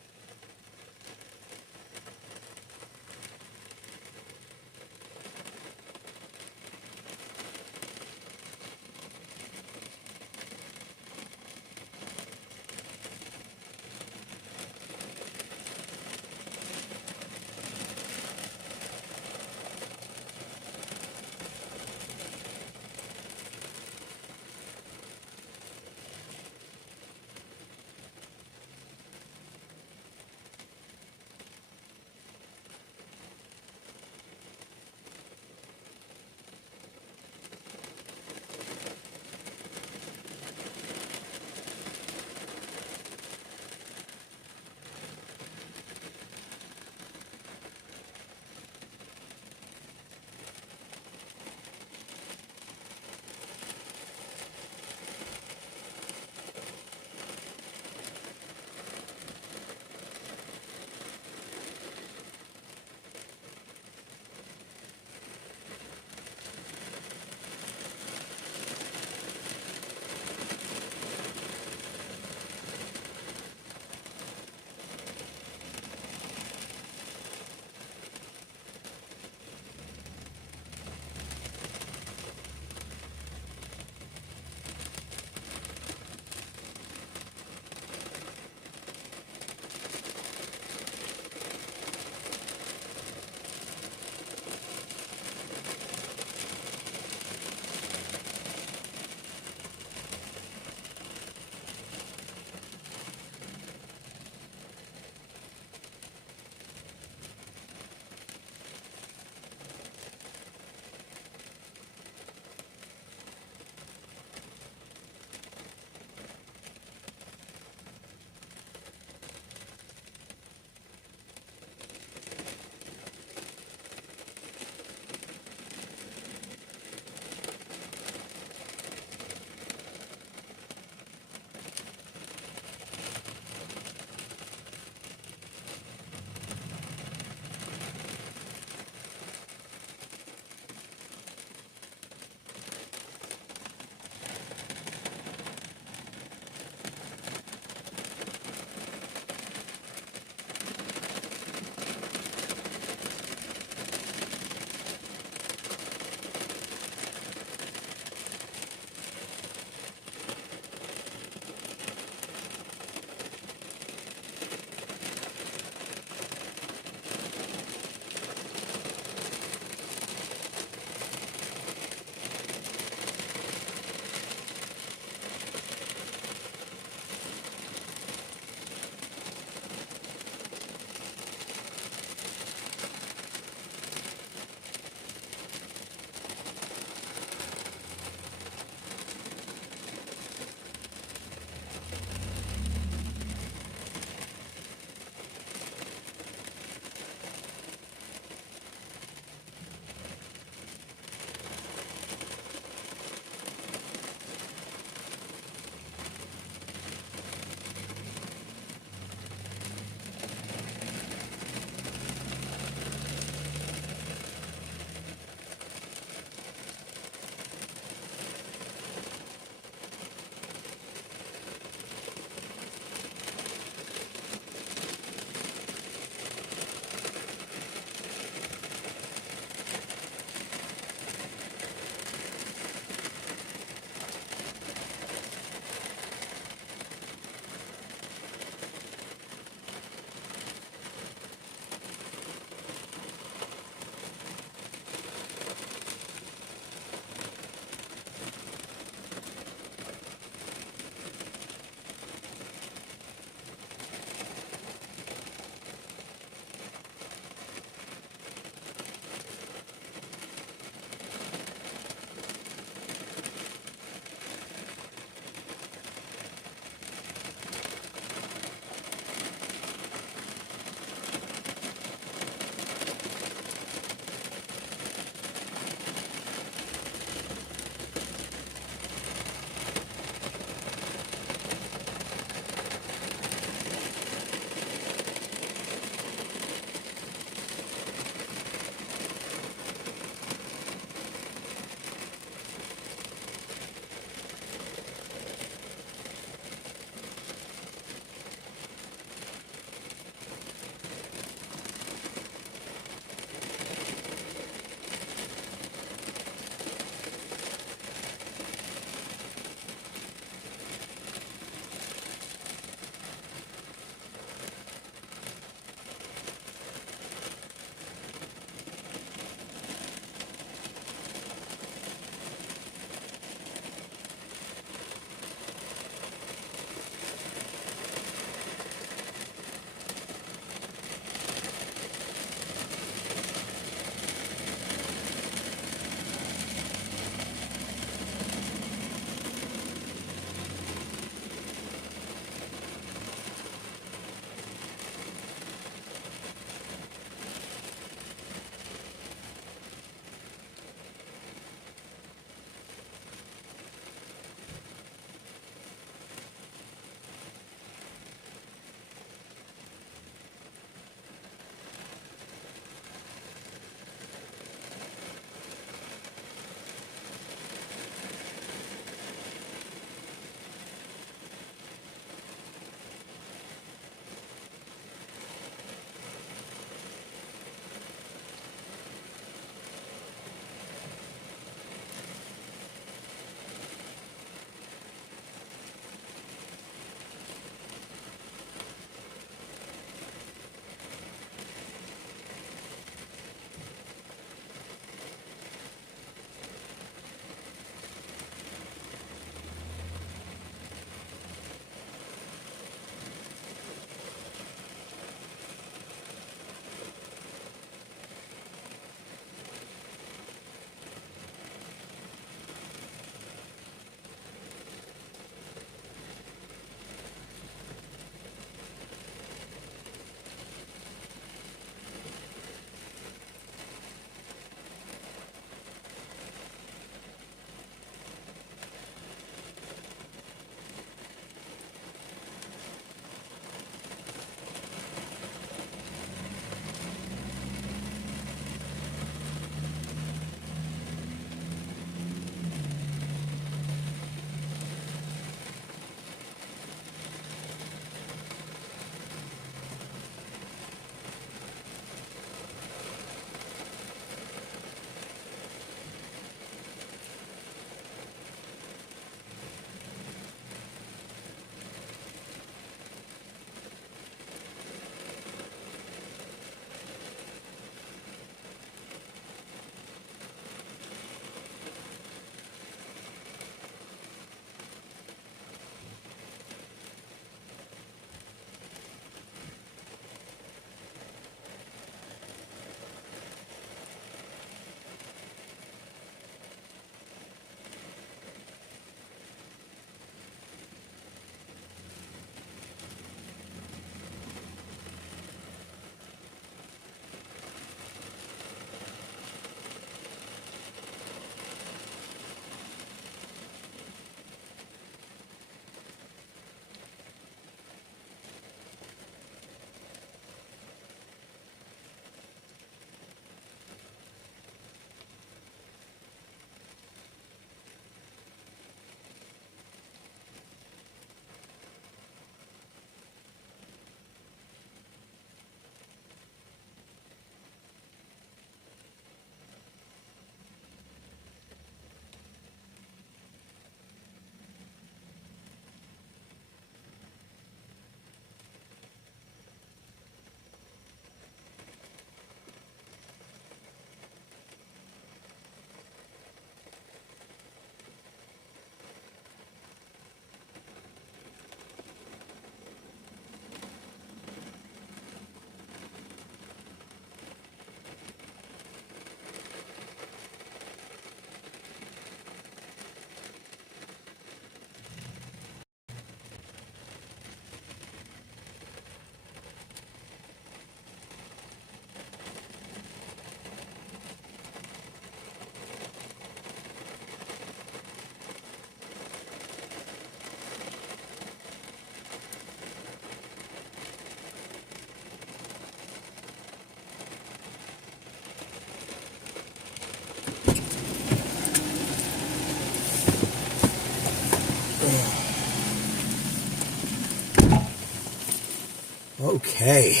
Okay.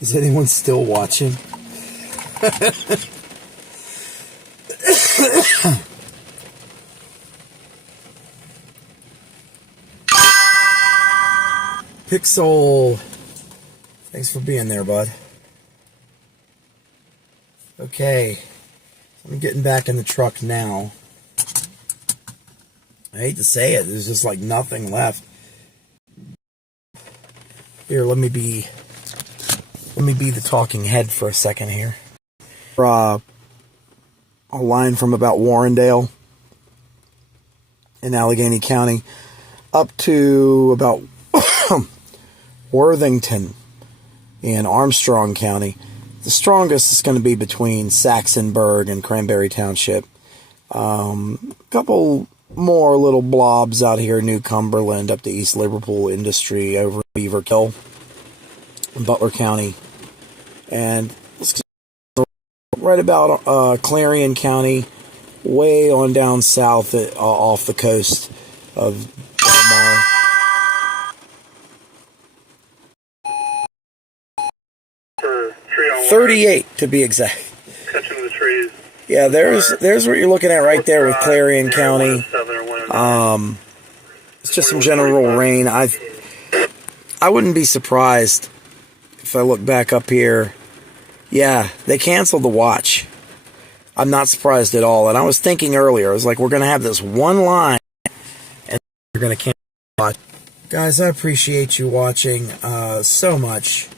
Is anyone still watching? Pixel, thanks for being there, bud. Okay, I'm getting back in the truck now. I hate to say it, there's just like nothing left. Here, let me be the talking head for a second here. A line from about Warrendale in Allegheny County up to about Worthington in Armstrong County. The strongest is going to be between Saxonburg and Cranberry Township. A couple more little blobs out here, New Cumberland up to East Liverpool Industry over Beaver Kill in Butler County. And let's right about Clarion County, way on down south off the coast of Delmar. For tree on 38 to be exact. catching the trees. Yeah, there's what you're looking at right there with Clarion County. It's just some general rain. I wouldn't be surprised if I look back up here. Yeah, they canceled the watch. I'm not surprised at all. And I was thinking earlier, I was like, we're going to have this one line and we're going to cancel the watch. Guys, I appreciate you watching so much.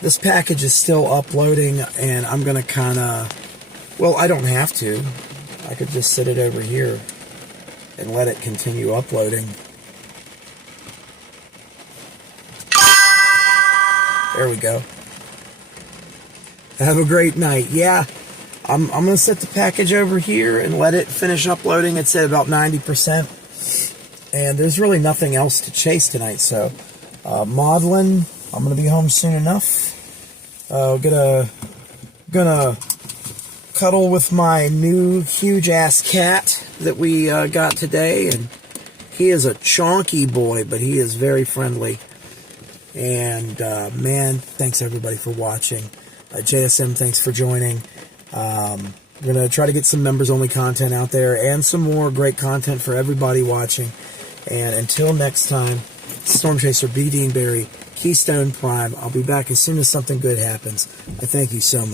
This package is still uploading, and I'm going to kind of, well, I don't have to. I could just sit it over here and let it continue uploading. There we go. Have a great night. Yeah, I'm going to set the package over here and let it finish uploading. It's at about 90%. And there's really nothing else to chase tonight, so modeling, I'm going to be home soon enough. Gonna cuddle with my new huge-ass cat that we got today, and he is a chonky boy, but he is very friendly. And, man, thanks everybody for watching. JSM, thanks for joining. We're going to try to get some members-only content out there and some more great content for everybody watching. And until next time, Storm Chaser, B. Deanberry, Keystone Prime. I'll be back as soon as something good happens. I thank you so much.